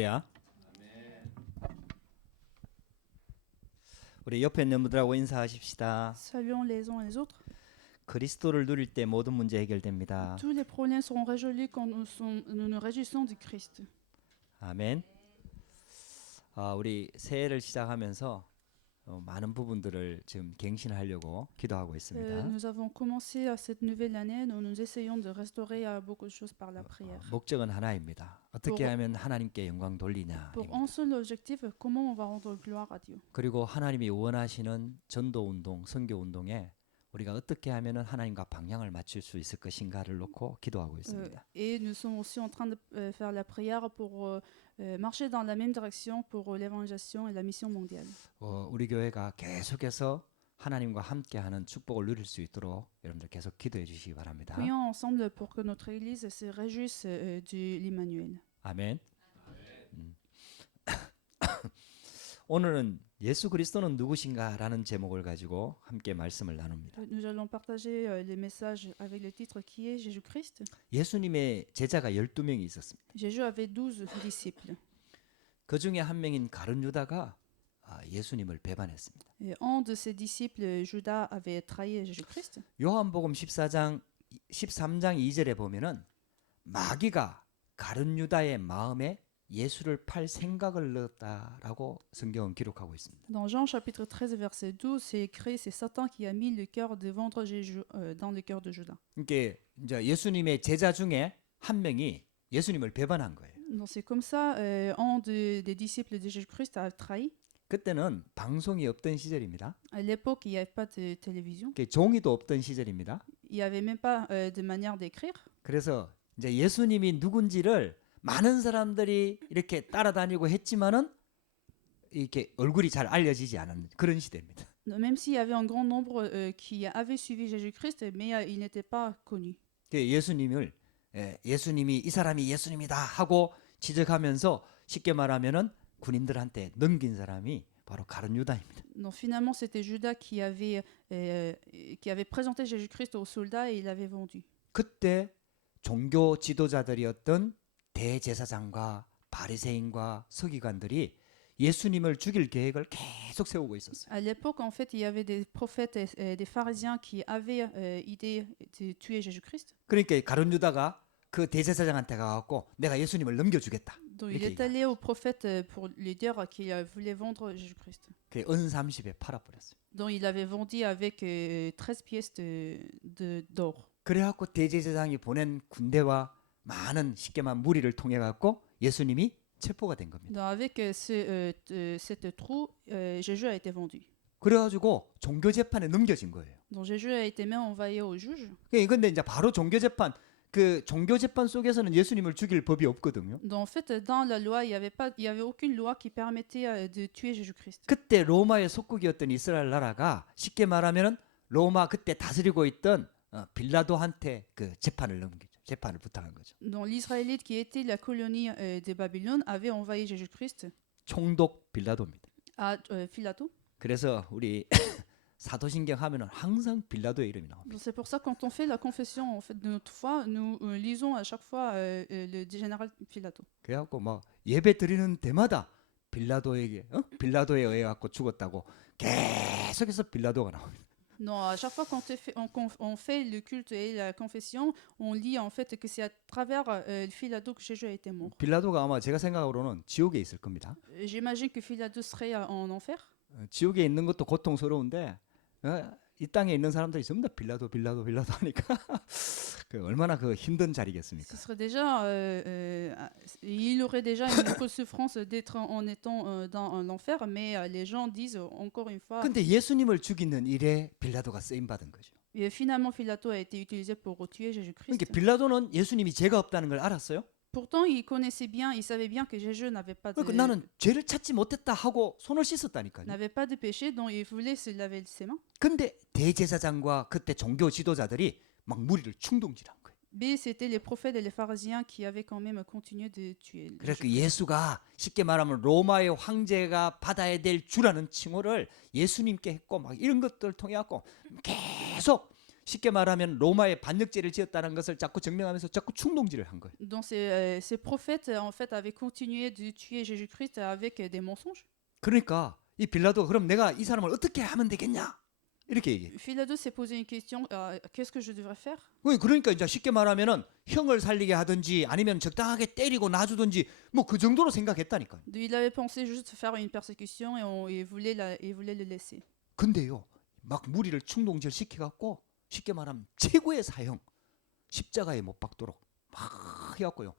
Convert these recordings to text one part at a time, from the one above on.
야. 우리 옆에 있는 분들하고 인사하십시다. Saluons les uns les autres. 그리스도를 누릴 때 모든 문제 해결됩니다. Tous les problèmes seront résolus quand nous nous réjouissons du Christ. 아멘. 우리 새해를 시작하면서 많은 부분들을 지금 갱신하려고 기도하고 있습니다. Nous avons commencé cette nouvelle année, nous essayons de restaurer beaucoup de choses par la prière. 목적은 하나입니다. 어떻게 하면 하나님께 영광 돌리냐. Pour un seul objectif, comment on va rendre gloire à Dieu. 그리고 하나님이 원하시는 전도 운동, 선교 운동에 우리가 어떻게 하면 하나님과 방향을 맞출 수 있을 것인가를 놓고 기도하고 있습니다. Et nous sommes aussi en train de faire la prière pour marcher dans la même direction pour l'évangélisation et la mission mondiale. 우리 교회가 계속해서 하나님과 함께하는 축복을 누릴 수 있도록 여러분들 계속 기도해 주시기 바랍니다. Prions ensemble pour que notre Église se réjouisse de l'Emmanuel. 아멘. 오늘은 예수 그리스도는 누구신가라는 제목을 가지고 함께 말씀을 나눕니다. Nous allons partager les messages avec le titre qui est Jésus-Christ. 예수님의 제자가 12명이 있었습니다. Jésus avait 12 disciples. 그 중에 한 명인 가룟 유다가 예수님을 배반했습니다. Et un de ses disciples, Judas, avait trahi Jésus-Christ. 요한복음 13장 2절에 보면은 마귀가 가룟 유다의 마음에 예수를 팔 생각을 넣었다라고 성경은 기록하고 있습니다. Dans Jean chapitre 13 verset 12, c'est écrit, c'est Satan qui a mis le cœur de vendre Jésus dans le cœur de Judas. 그러니까 이제 예수님의 제자 중에 한 명이 예수님을 배반한 거예요. Donc c'est comme ça, un des disciples de Jésus-Christ a trahi. 그때는 방송이 없던 시절입니다. À l'époque, il n'y avait pas de télévision. 종이도 없던 시절입니다. Il n'y avait même pas de manière d'écrire. 그래서 이제 예수님이 누군지를 많은 사람들이 이렇게 따라다니고 했지만은 이렇게 얼굴이 잘 알려지지 않은 그런 시대입니다. Même s'il y avait un grand nombre qui avaient suivi Jésus-Christ, mais il n'était pas connu. 예수님이 이 사람이 예수님이다 하고 지적하면서 쉽게 말하면은 군인들한테 넘긴 사람이 바로 가룟 유다입니다. Donc finalement, c'était Judas qui avait présenté Jésus-Christ aux soldats et il l'avait vendu. 그때 종교 지도자들이었던 대제사장과 바리새인과 서기관들이 예수님을 죽일 계획을 계속 세우고 있었어요. À l'époque, en fait, il y avait des prophètes et des pharisiens qui avaient idée de tuer Jésus-Christ. 그러니까 가룟 유다가 그 대제사장한테 가갖고 내가 예수님을 넘겨주겠다. Donc il est allé au prophète pour lui dire qu'il voulait vendre Jésus-Christ. 그 은 30에 팔아버렸어요. Donc il avait vendu avec 13 pièces d'or. 그래갖고 대제사장이 보낸 군대와 많은 쉽게 말하면 무리를 통해 갖고 예수님이 체포가 된 겁니다. Donc avec cette trou, Jésus a été vendu. 그래가지고 종교 재판에 넘겨진 거예요. Donc Jésus a été même envoyé au juge. 근데 이제 바로 종교 재판 속에서는 예수님을 죽일 법이 없거든요. Donc en fait, dans la loi, il y avait aucune loi qui permettait de tuer Jésus-Christ. 그때 로마의 속국이었던 이스라엘 나라가 쉽게 말하면은 로마 그때 다스리고 있던 빌라도한테 그 재판을 부탁한 거죠. Donc l'Israélite qui était la colonie de Babylone avait envoyé Jésus-Christ 총독 빌라도입니다. à Philato. 그래서 우리 사도신경 하면은 항상 빌라도의 이름이 나옵니다. Donc c'est pour ça quand on fait la confession en fait de notre foi, nous lisons à chaque fois le général Philato. 그래갖고 막 예배 드리는 때마다 빌라도에 의해 갖고 죽었다고 계속해서 빌라도가 나옵니다. Non, à chaque fois on fait le culte et la confession, on lit en fait que c'est à travers Philato que Jésus a été mort. 빌라도가 아마 제가 생각으로는 지옥에 있을 겁니다. J'imagine que Philato serait en enfer. 지옥에 있는 것도 고통스러운데 이 땅에 있는 사람들이 전부 다 빌라도 하니까 그 얼마나 그 힘든 자리겠습니까? Ce serait déjà, il aurait déjà une grosse souffrance d'être en étant dans l'enfer, mais les gens disent encore une fois. 근데 예수님을 죽이는 일에 빌라도가 쓰임 받은 거죠. Et finalement, Philato a été utilisé pour tuer Jésus-Christ. 그러니까 빌라도는 예수님이 죄가 없다는 걸 알았어요. Pourtant, il connaissait bien, il savait bien que Jésus n'avait pas 그러니까 나는 죄를 찾지 못했다 하고 손을 씻었다니까요. n'avait pas de péché, donc il voulait se laver ses mains. 근데 대제사장과 그때 종교 지도자들이 막 무리를 충동질한 거예요. Mais c'était les prophètes et les pharisiens qui avaient quand même continué de tuer. 그래서 예수가 쉽게 말하면 로마의 황제가 받아야 될 주라는 칭호를 예수님께 했고 막 이런 것들을 통해 갖고 계속 쉽게 말하면 로마의 반역죄를 지었다는 것을 자꾸 증명하면서 자꾸 충동질을 한 거예요. Donc ces prophètes en fait avaient continué de tuer Jésus-Christ avec des mensonges. 그러니까 이 빌라도가 그럼 내가 이 사람을 어떻게 하면 되겠냐? 이렇게 얘기해. Philadelphie s'est posé une question, qu'est-ce que je devrais faire? 그러니까 이제 쉽게 말하면은 형을 살리게 하든지 아니면 적당하게 때리고 놔주든지 뭐 그 정도로 생각했다니까요. Il avait pensé juste faire une persécution et voulait le laisser. 근데요, 막 무리를 충동질 시켜갖고 쉽게 말하면 최고의 사형 십자가에 못 박도록 막 해갖고요.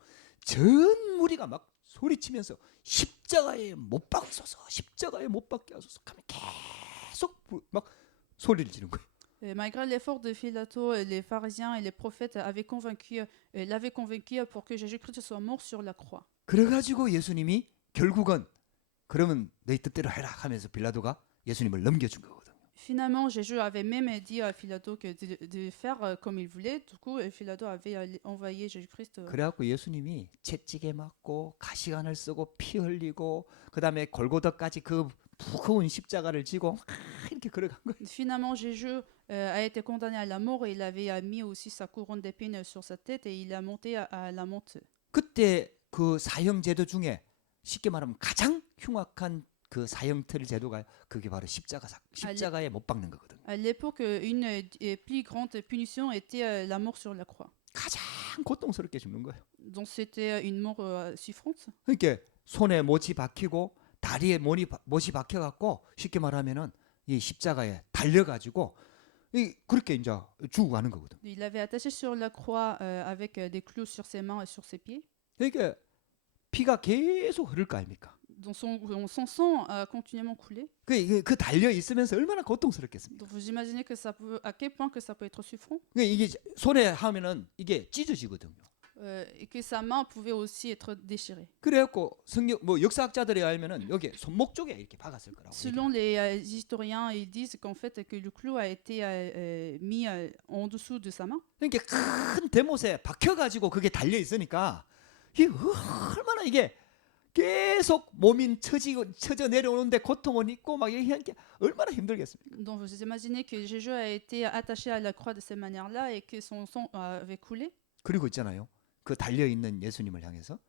전 무리가 막 소리치면서 십자가에 못 박소서, 십자가에 못 박게 하소서 하면 계속 막 소리를 지른 거예요. Malgré l'effort de Philato, les pharisiens et les prophètes l'avaient convaincu pour que Jésus-Christ soit mort sur la croix. 그래가지고 예수님이 결국은 그러면 너희 뜻대로 해라 하면서 빌라도가 예수님을 넘겨준 거거든요. Finalement, Jésus avait même dit à Philato de faire comme il voulait. Du coup, Philato avait envoyé Jésus-Christ. 그래갖고 예수님이 채찍에 맞고 가시관을 쓰고 피 흘리고 그 다음에 골고다까지 그 무거운 십자가를 지고 이렇게 걸어간 거예요. Finalement, Jésus a été condamné à la mort et il avait mis aussi sa couronne d'épines sur sa tête et il a monté à la monte. 그때 그 사형 제도 중에 쉽게 말하면 가장 흉악한 그 사형틀 제도가 그게 바로 십자가에 못 박는 거거든. À l'époque, une des plus grandes punitions était la mort sur la croix. 가장 고통스럽게 죽는 거예요. Donc c'était une mort souffrante. 그러니까 손에 못이 박히고 다리에 못이 박혀갖고 쉽게 말하면은 이 십자가에 달려가지고 그렇게 이제 죽어가는 거거든. Il avait attaché sur la croix avec des clous sur ses mains et sur ses pieds. 그러니까 피가 계속 흐를 거 아닙니까? Donc son sang a continuellement coulé. 그 달려 있으면서 얼마나 고통스럽겠습니까? Donc vous imaginez que ça peut, à quel point que ça peut être souffrant. 이게 손에 하면은 이게 찢어지거든요. Et que sa main pouvait aussi être déchirée. 그래갖고 성경 뭐 역사학자들이 알면은 여기 손목 쪽에 이렇게 박았을 거라고. Selon les historiens, ils disent qu'en fait que le clou a été mis en dessous de sa main. 그러니까 큰 대못에 박혀가지고 그게 달려 있으니까 이게 얼마나 이게 계속 몸이 처져 내려오는데 고통은 있고 막 이게 얼마나 힘들겠습니까? Donc vous imaginez que Jésus a été attaché à la croix de cette manière-là et que son sang avait coulé. 그리고 있잖아요. 그 달려 있는 예수님을 향해서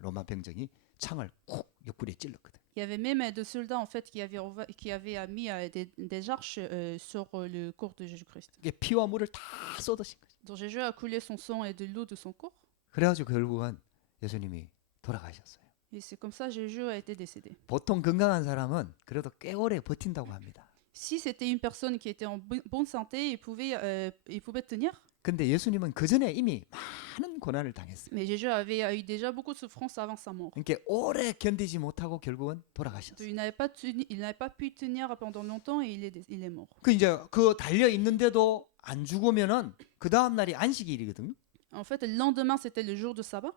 로마 병정이 창을 쿡 옆구리에 찔렀거든. Il y avait même des soldats en fait qui avaient mis des arches sur le corps de Jésus-Christ. 이게 피와 물을 다 쏟으신 거죠. Donc Jésus a coulé son sang et de l'eau de son corps. 그래가지고 결국은 예수님이 돌아가셨어요. Et c'est comme ça Jésus a été décédé. 보통 건강한 사람은 그래도 꽤 오래 버틴다고 합니다. Si c'était une personne qui était en bonne santé, il pouvait tenir. 근데 예수님은 그 전에 이미 많은 고난을 당했어요. Mais Jésus avait eu déjà beaucoup de souffrance avant sa mort. 그러니까 오래 견디지 못하고 결국은 돌아가셨어요. Il n'avait pas pu tenir pendant longtemps et il est mort. 그 이제 그 달려 있는데도 안 죽으면은 그 다음 날이 안식일이거든요. En fait, le lendemain, c'était le jour de sabbat.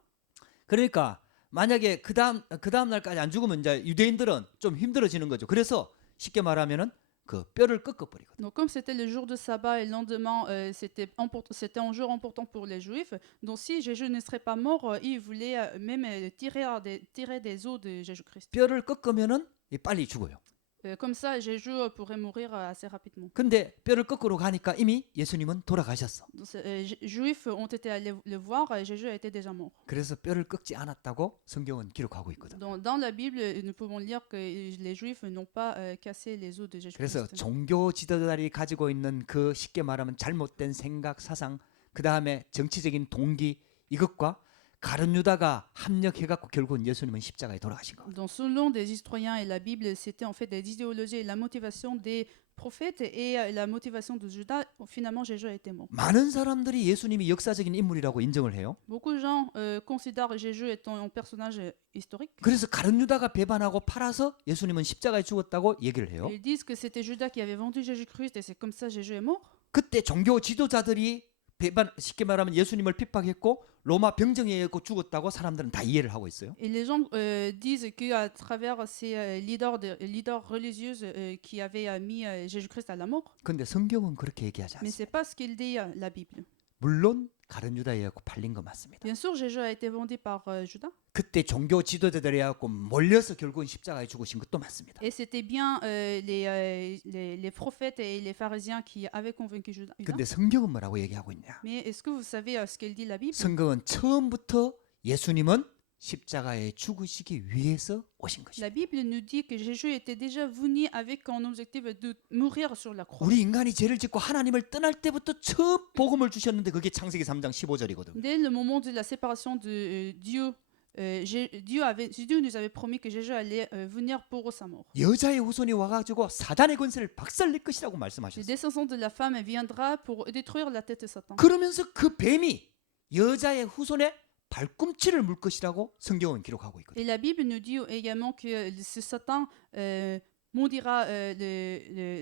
그러니까 만약에 그 다음 날까지 안 죽으면 이제 유대인들은 좀 힘들어지는 거죠. 그래서 쉽게 말하면은 그 뼈를 꺾어버리거든. Donc, comme c'était le jour de sabbat et le lendemain, c'était un jour important pour les Juifs. Donc, si Jésus ne serait pas mort, ils voulaient même tirer des os de Jésus-Christ. 뼈를 꺾으면은 빨리 죽어요. Comme ça, Jésus pourrait mourir assez rapidement. 근데 뼈를 꺾으러 가니까 이미 예수님은 돌아가셨어. Donc, Juifs ont été allés le voir et Jésus a été déjà mort. 그래서 뼈를 꺾지 않았다고 성경은 기록하고 있거든. Dans la Bible, nous pouvons lire que les Juifs n'ont pas cassé les os de 그래서 Jésus-Christ. 종교 지도자들이 가지고 있는 그 쉽게 말하면 잘못된 생각, 사상, 그 다음에 정치적인 동기 이것과 가룟 유다가 합력해갖고 결국은 예수님은 십자가에 돌아가신 거. Donc, selon des historiens et la Bible, c'était en fait des idéologies et la motivation des prophètes et la motivation de Judas. Finalement, Jésus a été mort. 많은 사람들이 예수님이 역사적인 인물이라고 인정을 해요. Beaucoup de gens considèrent Jésus étant un personnage historique. 그래서 가룟 유다가 배반하고 팔아서 예수님은 십자가에 죽었다고 얘기를 해요. Ils disent que c'était Judas qui avait vendu Jésus-Christ et c'est comme ça Jésus est mort. 그때 종교 지도자들이 쉽게 말하면 예수님을 핍박했고 로마 병정에 의해 죽었다고 사람들은 다 이해를 하고 있어요. Et les gens disent qu'à travers ces leaders religieux qui avaient mis Jésus-Christ à la mort. 근데 성경은 그렇게 얘기하지 Mais 않습니다. c'est pas ce qu'il dit la Bible. 물론 가룟 유다에 의하고 팔린 거 맞습니다. Bien sûr, Jésus a été vendu par Judas. 그때 종교 지도자들에 의하고 몰려서 결국은 십자가에 죽으신 것도 맞습니다. Et c'était bien les prophètes et les pharisiens qui avaient convaincu Judas. 근데 성경은 뭐라고 얘기하고 있냐? Mais est-ce que vous savez ce qu'elle dit la Bible? 성경은 처음부터 예수님은 십자가에 죽으시기 위해서 오신 것입니다. La Bible nous dit que Jésus était déjà venu avec un objectif de mourir sur la croix. 우리 인간이 죄를 짓고 하나님을 떠날 때부터 처음 복음을 주셨는데 그게 창세기 3장 15절이거든요. Dès le moment de la séparation de Dieu, Dieu nous avait promis que Jésus allait venir pour sa mort. 여자의 후손이 와가지고 사단의 권세를 박살낼 것이라고 Le 말씀하셨어요. descendant de la femme viendra pour détruire la tête de Satan. 그러면서 그 뱀이 여자의 후손의 발꿈치를 물 것이라고 성경은 기록하고 있거든요. Et la Bible nous dit également que ce Satan maudira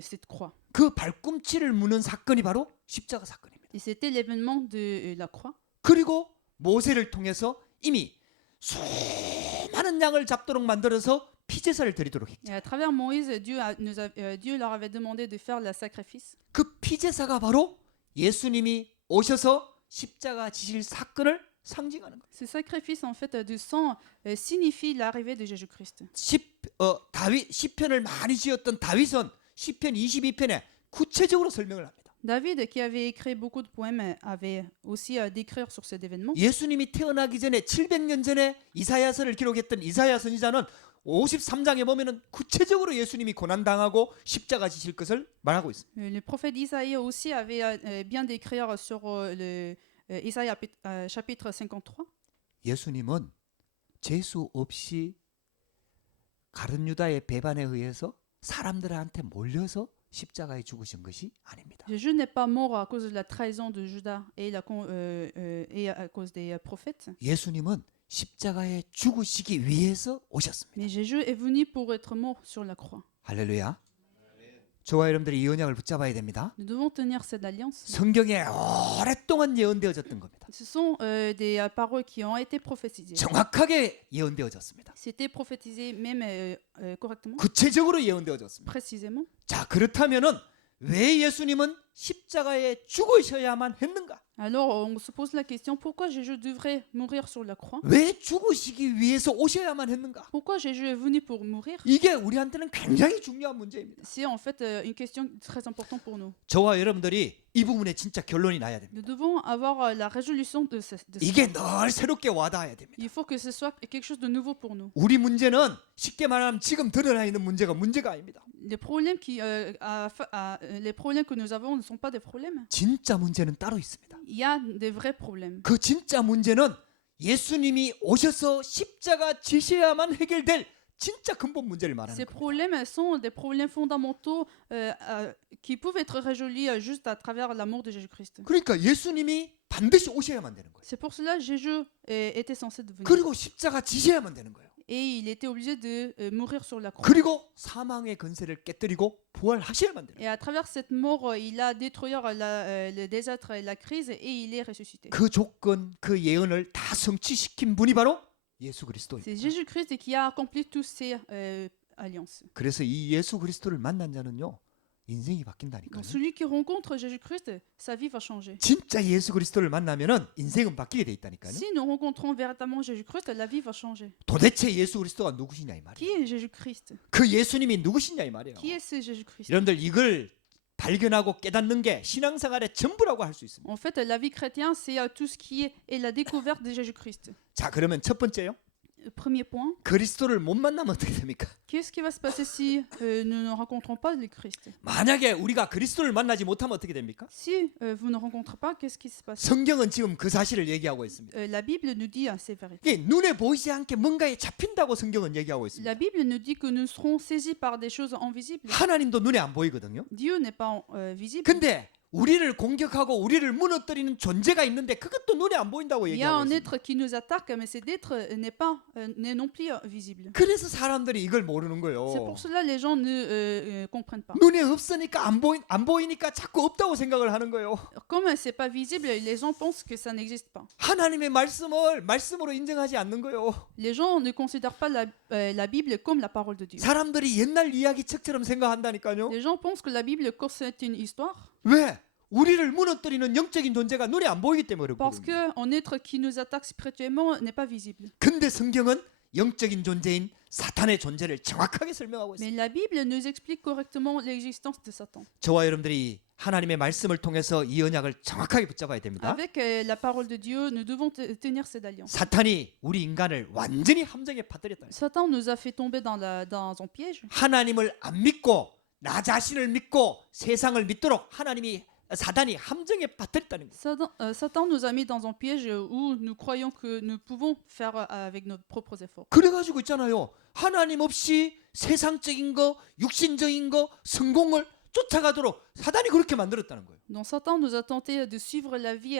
cette croix. 그 발꿈치를 무는 사건이 바로 십자가 사건입니다. Et c'était l'événement de la croix. 그리고 모세를 통해서 이미 수많은 양을 잡도록 만들어서 피제사를 드리도록 했죠. Et à travers Moïse, Dieu leur avait demandé de faire le sacrifice. 그 피제사가 바로 예수님이 오셔서 십자가 지실 사건을 상징하는 거예요. Ce sacrifice en fait de sang signifie l'arrivée de Jésus-Christ. 다윗 시편을 많이 지었던 다윗은 시편 22편에 구체적으로 설명을 합니다. David, qui avait écrit beaucoup de poèmes, avait aussi d'écrire sur cet événement. 예수님이 태어나기 전에 700년 전에 이사야서를 기록했던 이사야 선지자는 53장에 보면은 구체적으로 예수님이 고난 당하고 십자가 지실 것을 말하고 있습니다. Le prophète Isaïe aussi avait bien d'écrire sur le Isaïe chapitre 53. 예수님은 재수 없이 가룟 유다의 배반에 의해서 사람들한테 몰려서 십자가에 죽으신 것이 아닙니다. Jésus n'est pas mort à cause de la trahison de Judas et à cause des prophètes. 예수님은 십자가에 죽으시기 위해서 오셨습니다. Mais Jésus est venu pour être mort sur la croix. 할렐루야. 저와 여러분들이 이 언약을 붙잡아야 됩니다. Nous devons tenir cette alliance. 성경에 오랫동안 예언되어졌던 겁니다. Ce sont des paroles qui ont été prophétisées. 정확하게 예언되어졌습니다. C'était prophétisé même correctement, 구체적으로 예언되어졌습니다. précisément. 자, 그렇다면은 왜 예수님은 십자가에 죽으셔야만 했는가? Alors on se pose la question, pourquoi Jésus devrait mourir sur la croix? 왜 죽으시기 위해서 오셔야만 했는가? Pourquoi Jésus est venu pour mourir? 이게 우리한테는 굉장히 중요한 문제입니다. C'est en fait une question très importante pour nous. 저와 여러분들이 이 부분에 진짜 결론이 나야 됩니다. Nous devons avoir la résolution de ça. 이게 늘 새롭게 와닿아야 됩니다. Il faut que ce soit quelque chose de nouveau pour nous. 우리 문제는 쉽게 말하면 지금 드러나 있는 문제가 아닙니다. Les problèmes les problèmes que nous avons ne sont pas des problèmes. 진짜 문제는 따로 있습니다. Il y a des vrais problèmes. 그 진짜 문제는 예수님이 오셔서 십자가 지셔야만 해결될 진짜 근본 문제를 말하는 Ces 겁니다. problèmes sont des problèmes fondamentaux qui peuvent être résolus juste à travers la mort de Jésus-Christ. 그러니까 예수님이 반드시 오셔야만 되는 거예요. C'est pour cela que Jésus était censé venir. 그리고 십자가 지셔야만 되는 거예요. Et il était obligé de mourir sur la croix. 그리고 사망의 건세를 깨뜨리고 부활하셔야만 되는 거예요. Et à travers cette mort, il a détruit le désastre et la crise et il est ressuscité. 그 조건, 그 예언을 다 성취시킨 분이 바로 예수 그리스도입니다. C'est Jésus-Christ qui a accompli toutes ces alliances. 그래서 이 예수 그리스도를 만난 자는요 인생이 바뀐다니까요. Donc celui qui rencontre Jésus-Christ, sa vie va changer. 진짜 예수 그리스도를 만나면은 인생은 바뀌게 돼 있다니까요. Si nous rencontrons véritablement Jésus-Christ, la vie va changer. 도대체 예수 그리스도가 누구시냐 이 말이에요. Qui est Jésus-Christ? 그 예수님이 누구시냐 이 말이에요. Qui est ce Jésus-Christ? 여러분들 이걸 발견하고 깨닫는 게 신앙생활의 전부라고 할 수 있습니다. En fait, la vie chrétienne, c'est tout ce qui est la découverte de Jésus-Christ. 자, 그러면 첫 번째요. Premier point, 그리스도를 못 만나면 어떻게 됩니까? qu'est-ce qui va se passer si nous ne rencontrons pas le Christ? 만약에 우리가 그리스도를 만나지 못하면 어떻게 됩니까? Si vous ne rencontrez pas, qu'est-ce qui se passe? 성경은 지금 그 사실을 얘기하고 있습니다. La Bible nous dit ces vérités. 이게 눈에 보이지 않게 뭔가에 잡힌다고 성경은 얘기하고 있습니다. La Bible nous dit que nous serons saisis par des choses invisibles. 하나님도 눈에 안 보이거든요. Dieu n'est pas visible. 근데 우리를 공격하고 우리를 무너뜨리는 존재가 있는데 그것도 눈에 안 보인다고 Il y a 얘기하고 un 있습니다. être qui nous attaque, mais cet être n'est non plus visible. 그래서 사람들이 이걸 모르는 C'est 거예요. pour cela que les gens ne comprennent pas. 눈에 없으니까 안 보이니까 자꾸 없다고 생각을 하는 거예요. Comme c'est pas visible, les gens pensent que ça n'existe pas. 하나님의 말씀을 말씀으로 인정하지 않는 거예요. Les gens ne considèrent pas la Bible comme la parole de Dieu. 사람들이 옛날 이야기책처럼 생각한다니까요. Les gens pensent que la Bible, c'est une histoire. 왜? 우리를 무너뜨리는 영적인 존재가 눈에 안 보이기 때문에 Parce 그렇거든요. qu'un être qui nous attaque spirituellement n'est pas visible. 근데 성경은 영적인 존재인 사탄의 존재를 정확하게 설명하고 있습니다. Mais la Bible nous explique correctement l'existence de Satan. 저와 여러분들이 하나님의 말씀을 통해서 이 언약을 정확하게 붙잡아야 됩니다. Avec la parole de Dieu, nous devons tenir cette alliance. 사탄이 우리 인간을 완전히 함정에 빠뜨렸다. Satan nous a fait tomber dans un piège. 하나님을 안 믿고 나 자신을 믿고 세상을 믿도록 사단이 함정에 빠뜨렸다는 거예요. Satan nous a mis dans un piège où nous croyons que nous pouvons faire avec nos propres efforts. 그래가지고 있잖아요. 하나님 없이 세상적인 거, 육신적인 거, 성공을 쫓아가도록 사단이 그렇게 만들었다는 거예요. Donc Satan nous a tenté de suivre la vie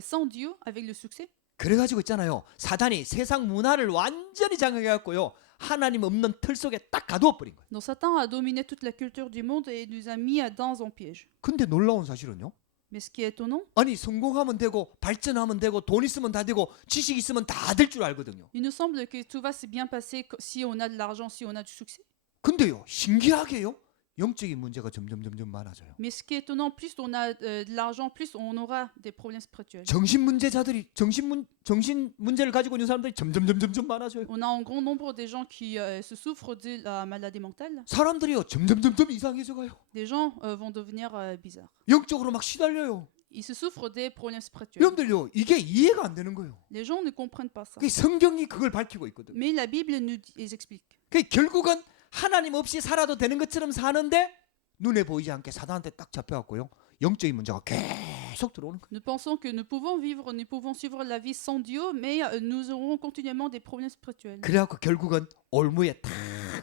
sans Dieu, avec le succès. 그래가지고 있잖아요. 사단이 세상 문화를 완전히 장악해갖고요. 하나님 없는 틀 속에 딱 가두어 버린 거예요. Donc Satan a dominé toute la culture du monde et nous a mis dans un piège. 근데 놀라운 사실은요. Mais ce qui est étonnant, 아니 성공하면 되고 발전하면 되고 돈 있으면 다 되고 지식 있으면 다 될 줄 알거든요. il nous semble que tout va se bien passer si on a de l'argent, si on a du succès. 근데요. 신기하게요. 영적인 문제가 점점 많아져요. Mais ce qui est étonnant, plus on a de l'argent, plus on aura des problèmes spirituels. 정신 문제를 가지고 있는 사람들이 점점 많아져요. On a un grand nombre de gens qui se souffrent de la maladie mentale. 사람들이요. 점점 이상해져 가요. Des gens vont devenir bizarres. 영적으로 막 시달려요. Ils se souffrent des problèmes spirituels. 여러분들요. 이게 이해가 안 되는 거예요. Les gens ne comprennent pas ça. 그 성경이 그걸 밝히고 있거든. Mais la Bible nous explique. 그 결국은 하나님 없이 살아도 되는 것처럼 사는데 눈에 보이지 않게 사단한테 딱 잡혀갖고요. 영적인 문제가 계속 들어오는 거예요. Nous pensons que nous pouvons vivre, nous pouvons suivre la vie sans Dieu, mais nous aurons continuellement des problèmes spirituels. 그래갖고 결국은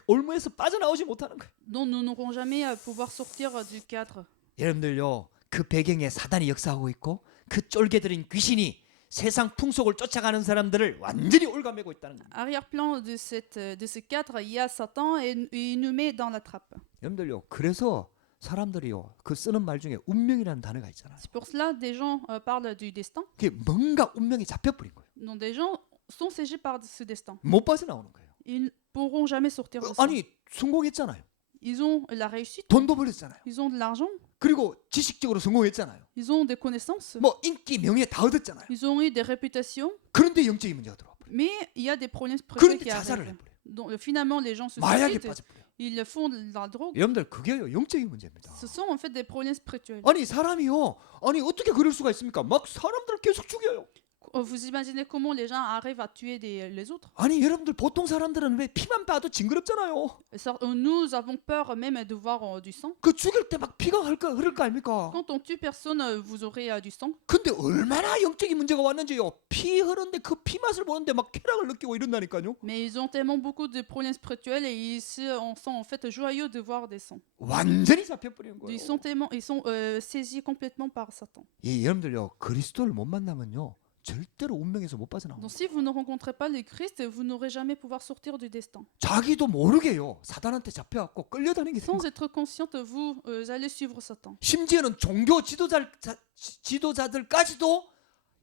올무에서 빠져나오지 못하는 거예요. Donc nous n'aurons jamais à pouvoir sortir du cadre. 여러분들요. 그 배경에 사단이 역사하고 있고 그 쫄개들인 귀신이 세상 풍속을 쫓아가는 사람들을 완전히 올가매고 있다는 거예요. Arrière-plan de ce cadre, il y a Satan et il nous met dans la trappe. 여러분들요. 그래서 사람들이요. 그 쓰는 말 중에 운명이라는 단어가 있잖아요. C'est pour cela des gens parlent du destin. 그게 뭔가 운명이 잡혀버린 거예요. Donc des gens sont siégés par ce destin. 못 빠져나오는 거예요. Ils ne pourront jamais sortir de ça. 아니 성공했잖아요. Ils ont la réussite, 돈도 벌었잖아요. ils ont de l'argent, 그리고 지식적으로 성공했잖아요. ils ont des connaissances, 뭐 인기 명예 다 얻었잖아요. ils ont eu des réputations, 그런데 영적인 문제가 들어와 버려. mais il y a des problèmes spirituels 그런데 qui 자살을 arrivent. 해버려. Donc finalement, les gens se 마약에 suicident, 빠져버려. ils font de la drogue. 여러분들 그게요 영적인 문제입니다. Ce sont en fait des problèmes spirituels. 아니 사람이요. 아니 어떻게 그럴 수가 있습니까? 막 사람들을 계속 죽여요. Vous imaginez comment les gens arrivent à tuer les autres? 아니 여러분들 보통 사람들은 왜 피만 봐도 징그럽잖아요. Nous avons peur même de voir du sang. 그 죽일 때 막 피가 흐를 거 아닙니까? Quand on tue personne, vous aurez du sang. 근데 얼마나 영적인 문제가 왔는지요. 피 흐르는데 그 피 맛을 보는데 막 쾌락을 느끼고 이런다니까요. Mais ils ont tellement beaucoup de problèmes spirituels et ils sont en fait joyeux de voir des sangs. 완전히 잡혀버리는 거예요. Ils sont saisis complètement par Satan. 예, 여러분들요 그리스도를 못 만나면요 절대로 운명에서 못 빠져나옵니다. Donc si vous ne rencontrez pas le Christ, vous n'aurez jamais pouvoir sortir du destin. 자기도 모르게요 사단한테 잡혀갖고 끌려다니게 된 Sans 거예요. être consciente, vous allez suivre Satan. 심지어는 종교 지도자들까지도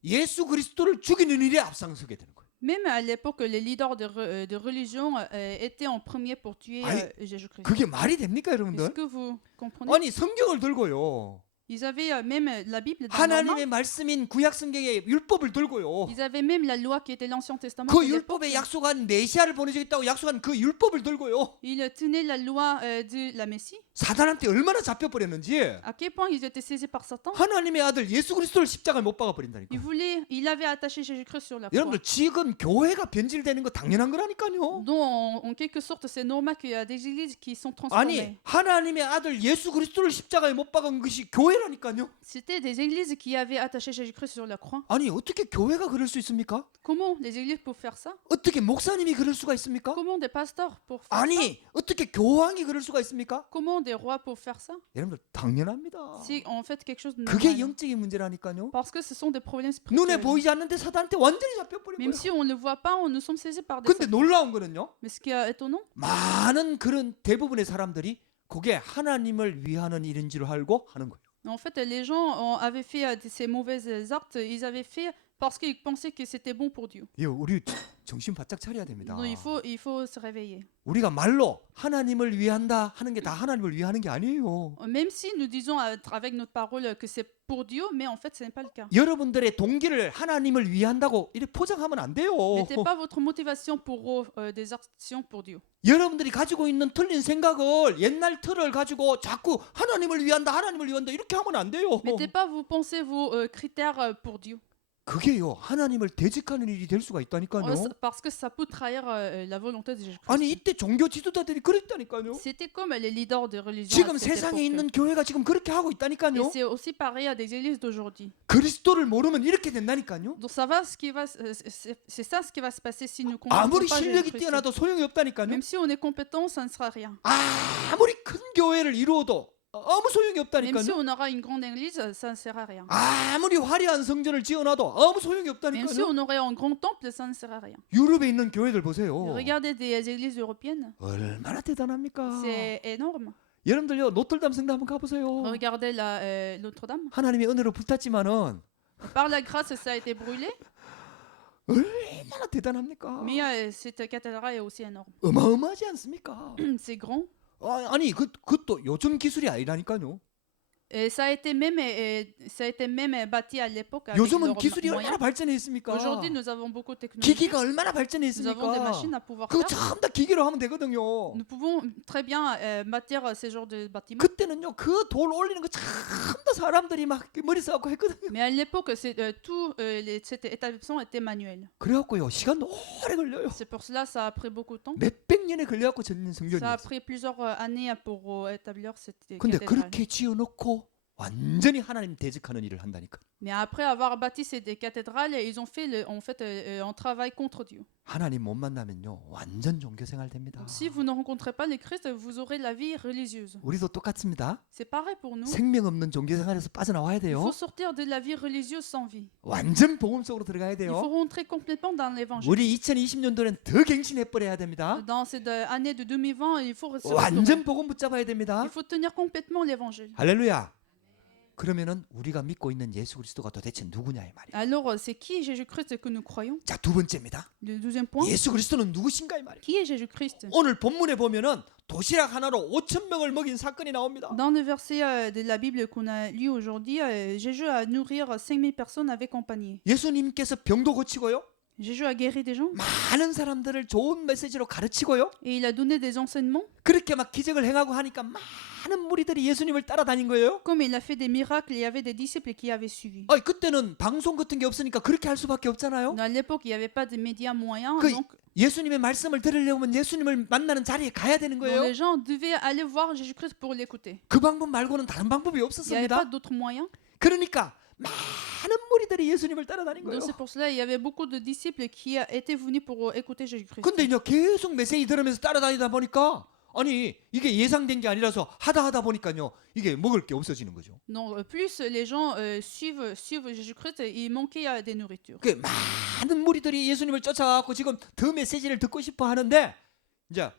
예수 그리스도를 죽이는 일에 앞장서게 되는 거예요. Même à l'époque, les leaders de religion étaient en premier pour tuer 아니, Jésus-Christ. 그게 말이 됩니까 Est-ce 여러분들? que vous comprenez? 아니 성경을 들고요 Ils avaient même la Bible dans leurs mains. 하나님의 말씀인 구약 성경의 율법을 들고요 Ils avaient même la loi qui était l'Ancien Testament. 그 de l'époque. 율법에 약속한 메시아를 보내주겠다고 약속한 그 율법을 들고요 Ils tenaient la loi de la Messie. 사단한테 얼마나 잡혀버렸는지 À quel point ils étaient saisis par Satan. 하나님의 아들 예수 그리스도를 십자가에 못 박아버린다니까. Il avait attaché Jésus-Christ sur la croix. 여러분들 지금 교회가 변질되는 거 당연한 거라니까요. Donc, en quelque sorte, c'est normal qu'il y a des églises qui sont 아니 transformées. 하나님의 아들 예수 그리스도를 십자가에 못 박은 것이 교회라니까요. C'était des églises qui avaient attaché Jésus-Christ sur la croix. 아니 어떻게 교회가 그럴 수 있습니까? Comment les églises peuvent faire ça? 어떻게 목사님이 그럴 수가 있습니까? Comment des pasteurs peuvent faire ça? 아니 어떻게 교황이 그럴 수가 있습니까? Comment des rois peuvent faire ça? 여러분들 당연합니다. C'est en fait quelque chose de 그게 normal. 영적인 문제라니까요. Parce que ce sont des problèmes 눈에 spirituels. 보이지 않는데 사단한테 완전히 잡혀버린 Même 거예요. si on ne le voit pas, nous sommes saisis par des 근데 Satans. 놀라운 거는요. Mais ce qui est étonnant, 많은 그런 대부분의 사람들이 그게 하나님을 위하는 일인 줄 알고 하는 거예요. en fait, les gens avaient fait ces mauvais actes, ils avaient fait parce qu'ils pensaient que c'était bon pour Dieu. 예, 우리 정신 바짝 차려야 됩니다. Donc il faut se réveiller. 우리가 말로 하나님을 위한다 하는 게 다 하나님을 위하는 게 아니에요. Même si nous disons avec notre parole que c'est pour Dieu, mais en fait ce n'est pas le cas. 여러분들의 동기를 하나님을 위한다고 이렇게 포장하면 안 돼요. Mettez pas votre motivation pour des actions pour Dieu. 여러분들이 가지고 있는 틀린 생각을 옛날 틀을 가지고 자꾸 하나님을 위한다 이렇게 하면 안 돼요. Mettez pas vos pensées, vos critères pour Dieu. 그게요 하나님을 대적하는 일이 될 수가 있다니까요. Parce que ça peut trahir la volonté de Jésus-Christ. 아니 이때 종교 지도자들이 그랬다니까요. C'était comme les leaders de religion. 지금 à cette 세상에 époque. 있는 교회가 지금 그렇게 하고 Et 있다니까요. c'est aussi pareil à des églises d'aujourd'hui. 그리스도를 모르면 이렇게 된다니까요. Donc ça va, c'est ça ce qui va se passer si nous comprenons 아무리 pas 실력이 Jésus-Christ. 뛰어나도 소용이 없다니까요. Même si on est compétent, ça ne sera rien. 아무리 큰 교회를 이루어도 아무 소용이 Même si 없다니까요. on aura une grande église, ça ne sert à rien. 아무리 화려한 성전을 지어놔도 아무 소용이 Même si 없다니까요. on aurait un grand temple, ça ne sert à rien. 유럽에 있는 교회들 보세요. Regardez des églises européennes, 얼마나 대단합니까? c'est énorme. 여러분들요 노틀담 성당 한번 가보세요. Regardez Notre-Dame. 하나님의 은혜로 불탔지만은 Par la grâce, ça a été brûlé, 얼마나 대단합니까? mais cette cathédrale est aussi énorme. 어마어마하지 않습니까? C'est grand. 아니 그것도 요즘 기술이 아니라니까요. Et ça a été même bâti à l'époque avec 요즘은 leurs 기술이 moyens. 얼마나 발전해 있습니까? Aujourd'hui, nous avons beaucoup de technologies. 기기가 얼마나 발전해 Nous avons des 있습니까? machines à pouvoir 그거 faire. 전부 다 기계로 하면 되거든요. Nous pouvons très bien bâtir ces genres de bâtiments. 그때는요 그 돌 올리는 거 전부 사람들이 막 머리 싸고 했거든요. Mais à l'époque, cet établissement était manuel. 그래갖고요 시간 오래 걸려요. C'est pour cela ça a pris beaucoup de temps. 몇백 년에 걸려갖고 짓는 Ça a 성전이었어요. pris plusieurs années pour établir cette 근데 cathédrale. 그렇게 지어놓고 완전히 하나님 대적하는 일을 한다니까. Mais après avoir bâti ces cathédrales, ils ont fait un travail contre Dieu. 하나님 못 만나면요 완전 종교생활 됩니다. Donc, si vous ne rencontrez pas le Christ, vous aurez la vie religieuse. 우리도 똑같습니다. C'est pareil pour nous. 생명 없는 종교생활에서 빠져나와야 Il 돼요. faut sortir de la vie religieuse sans vie. 완전 복음 속으로 들어가야 Il faut 돼요. rentrer complètement dans l'évangile. 우리 2020년도는 더 갱신해 버려야 됩니다. Dans cette année de 2020, il faut se 완전 복음 붙잡아야 됩니다. Il faut tenir complètement l'évangile. 할렐루야. 그러면은 우리가 믿고 있는 예수 그리스도가 도대체 누구냐 이 말이에요. Alors, c'est qui Jésus-Christ que nous croyons? 자, 두 번째입니다. Le deuxième point, 예수 그리스도는 누구신가 이 말이에요. qui est Jésus-Christ? 오늘 본문에 보면은 도시락 하나로 5천 명을 먹인 사건이 나옵니다. Dans le verset de la Bible qu'on a lu aujourd'hui, Jésus a nourri 5000 personnes avec compagnie. 예수님께서 병도 고치고요. Jésus a guéri des gens 많은 사람들을 좋은 메시지로 가르치고요. et il a donné des enseignements. 그렇게 막 기적을 행하고 하니까 많은 무리들이 예수님을 따라다닌 거예요. Comme il a fait des miracles, il y avait des disciples qui avaient suivi. 그때는 방송 같은 게 없으니까 그렇게 할 수밖에 없잖아요. À l'époque, il n'y avait pas de médias moyens, 그 donc 예수님의 말씀을 들으려면 예수님을 만나는 자리에 가야 되는 les 거예요. gens devaient aller voir Jésus-Christ pour l'écouter. 그 방법 말고는 다른 방법이 Il n'y avait pas 없었습니다. d'autres moyens. 그러니까 많은 무리들이 예수님을 따라다닌 거예요. Donc c'est pour cela qu'il y avait beaucoup de disciples qui étaient venus pour écouter Jésus-Christ. 근데 이제 계속 메시지 들으면서 따라다니다 보니까 아니 이게 예상된 게 아니라서 하다 보니까요 이게 먹을 게 없어지는 거죠. Donc plus les gens suivent Jésus-Christ, il manquait des nourritures. 그 많은 무리들이 예수님을 쫓아가고 지금 더 메시지를 듣고 싶어 하는데 이제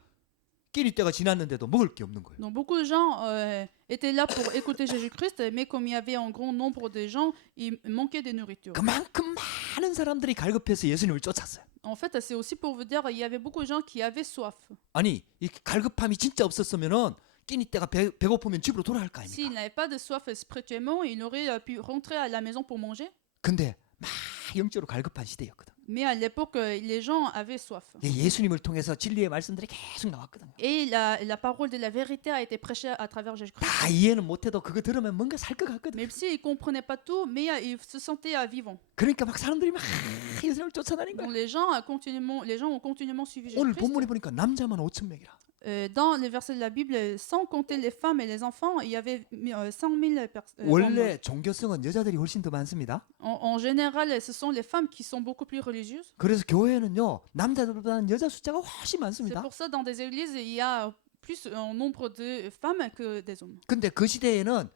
끼니 때가 지났는데도 먹을 게 없는 거예요. Donc beaucoup de gens étaient là pour écouter Jésus-Christ, mais comme il y avait un grand nombre de gens, il manquait de nourriture. 그만큼 많은 사람들이 갈급해서 예수님을 쫓았어요. En fait, c'est aussi pour vous dire, il y avait beaucoup de gens qui avaient soif. 아니 이 갈급함이 진짜 없었으면은 끼니 때가 배고프면 집으로 돌아갈 거 S'il 아닙니까? n'avait pas de soif spirituellement, il aurait pu rentrer à la maison pour manger. 근데 막 영적으로 갈급한 시대였거든. Mais à l'époque, les gens avaient soif. 예수님을 통해서 진리의 말씀들이 계속 나왔거든요. Et la parole de la vérité a été prêchée à travers Jésus-Christ. 다 이해는 못해도 그거 들으면 뭔가 살 것 같거든. Même s'ils ne comprenaient pas tout, mais ils se sentaient vivants. 그러니까 막 사람들이 막 예수님을 쫓아다닌 Donc 거야. les gens ont continuellement suivi 오늘 Jésus-Christ. 본문에 보니까 남자만 5천 명이라. Dans les versets de la Bible, sans compter les femmes et les enfants, il y avait 100 000 personnes. 원래 종교성은 여자들이 훨씬 더 많습니다. En général, ce sont les femmes qui sont beaucoup plus religieuses. 그래서 교회는요 남자들보다는 여자 숫자가 훨씬 C'est 많습니다. pour ça dans des églises, il y a plus un nombre de femmes que des hommes. 근데 그 시대에는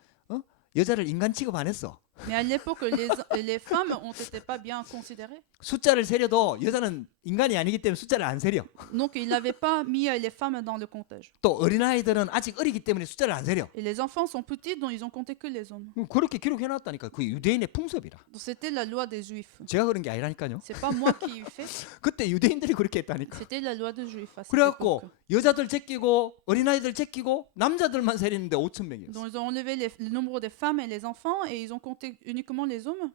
여자를 인간 취급 안 했어. Mais à l'époque, les femmes ont été pas bien considérées. 숫자를 세려도 여자는 인간이 아니기 때문에 숫자를 안 세려. Donc il n'avait pas mis les femmes dans le comptage. 또 어린아이들은 아직 어리기 때문에 숫자를 안 세려. Et les enfants sont petits, donc ils ont compté que les hommes. 그렇게 기록해놨다니까. 그 유대인의 풍습이라. Donc c'était la loi des juifs. 제가 그런 게 아니라니까요. C'est pas moi qui ai fait, 그때 유대인들이 그렇게 했다니까. c'était la loi des juifs. À cette 그래갖고 époque. 여자들 제끼고 어린아이들 제끼고 남자들만 세리는데 5천 명이었어. Donc ils ont enlevé le nombre des femmes et les enfants et ils ont compté uniquement les hommes.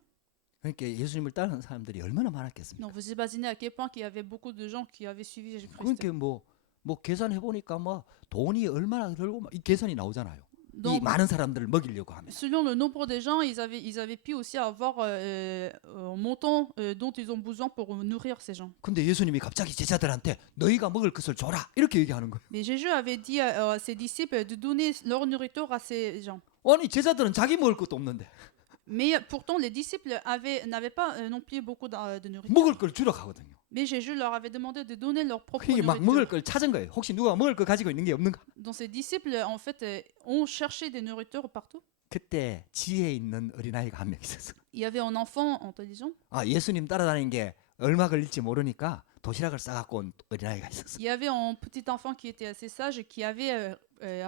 그러니까 예수님을 따르는 사람들이 얼마나 많았겠습니까? Donc vous imaginez à quel point qu'il y avait beaucoup de gens qui avaient suivi Jésus-Christ. 그러니까 뭐 계산해 보니까 뭐 돈이 얼마나 들고 막 이 계산이 나오잖아요. 이 Donc 많은 사람들을 먹이려고 하면. selon le nombre des gens, ils avaient pu aussi avoir un montant dont ils ont besoin pour nourrir ces gens. 근데 예수님이 갑자기 제자들한테 너희가 먹을 것을 줘라 이렇게 얘기하는 거예요. Mais Jésus avait dit à ses disciples de donner leur nourriture à ces gens. 아니 제자들은 자기 먹을 것도 없는데 Mais pourtant, les disciples n'avaient pas non plus beaucoup de nourriture. 먹을 걸 주러 가거든요. Mais Jésus leur avait demandé de donner leur propre 그게 막 먹을 nourriture. 걸 찾은 거예요. 혹시 누가 먹을 거 가지고 있는 게 없는가? Donc ces disciples, en fait, ont cherché des nourritures partout. 그때 지혜 있는 어린아이가 한 명 있었어. Il y avait un enfant intelligent. 아 예수님 따라다니는 게 얼마 걸릴지 모르니까 도시락을 싸갖고 온 어린아이가 있었어. Il y avait un petit enfant qui était assez sage et qui avait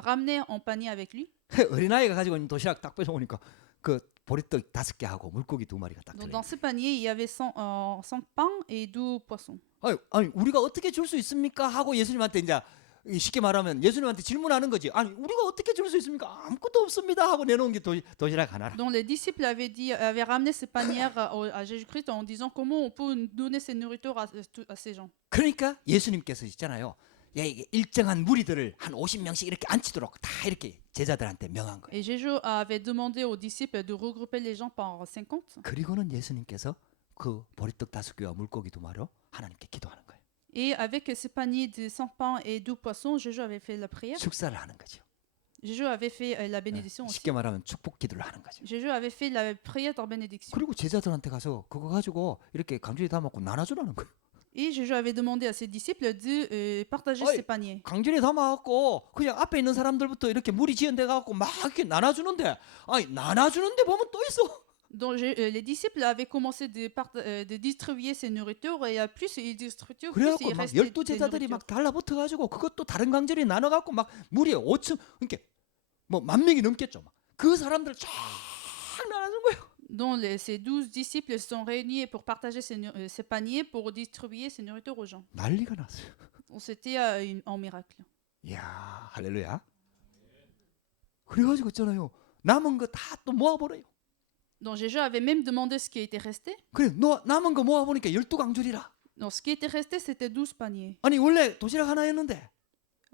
ramené un panier avec lui. 어린아이가 가지고 있는 도시락 딱 뺏어오니까 그 보리떡 5개 하고 물고기 2마리가 딱 Donc 들어. dans ce panier, il y avait 100 pains et 12 poissons. 아니 우리가 어떻게 줄 수 있습니까? 하고 예수님한테 이제 쉽게 말하면 예수님한테 질문하는 거지. 아니 우리가 어떻게 줄 수 있습니까? 아무것도 없습니다 하고 내놓은 게 도시락 하나라. Donc les disciples avaient ramené ces panières à Jésus-Christ en disant comment on peut donner ces nourritures à ces gens. 그러니까 예수님께서 있잖아요. 야, 이게 일정한 무리들을 한 50명씩 이렇게 앉히도록 다 이렇게 제자들한테 명한 거예요. Et Jésus avait demandé aux disciples de regrouper les gens par 50. 그리고는 예수님께서 그 보리떡 5개와 물고기 2마리로 하나님께 기도하는 거예요. Et avec ce panier de 100 pains et 12 poissons, Jésus avait fait la prière. 축사를 하는 거죠. Jésus avait fait la bénédiction aussi. 쉽게 말하면 축복 기도를 하는 거죠. Jésus avait fait la prière de bénédiction. 그리고 제자들한테 가서 그거 가지고 이렇게 강주에 담아갖고 나눠주라는 거예요. Et Jésus avait demandé à ses disciples de partager Oi. ces paniers. 강진에 담아갖고 그냥 앞에 있는 사람들부터 이렇게 무리 지연돼 갖고 막 이렇게 나눠주는데 아니 나눠주는데 보면 또 있어. Donc les disciples avaient commencé de distribuer ces nourritures et plus ils distribuaient, plus 그래갖고 il 막 restait 12제자들이 des 막 nourritures. 달라붙어가지고 그것도 다른 강진에 나눠갖고 막 무리에 5천 그러니까 뭐 10,000명이 넘겠죠. 그 사람들 쫙 나눠준 거예요. Donc ces 12 disciples se sont réunis pour partager ces paniers pour distribuer ces nourritures aux gens. 난리가 났어요. Donc c'était un miracle. 이야 할렐루야. 그래가지고 있잖아요. 남은 거 다 또 모아버려요. Donc Jésus avait même demandé ce qui était resté. 그래 너 남은 거 모아보니까 12강줄이라. Donc ce qui était resté, c'était 12 paniers. 아니 원래 도시락 하나였는데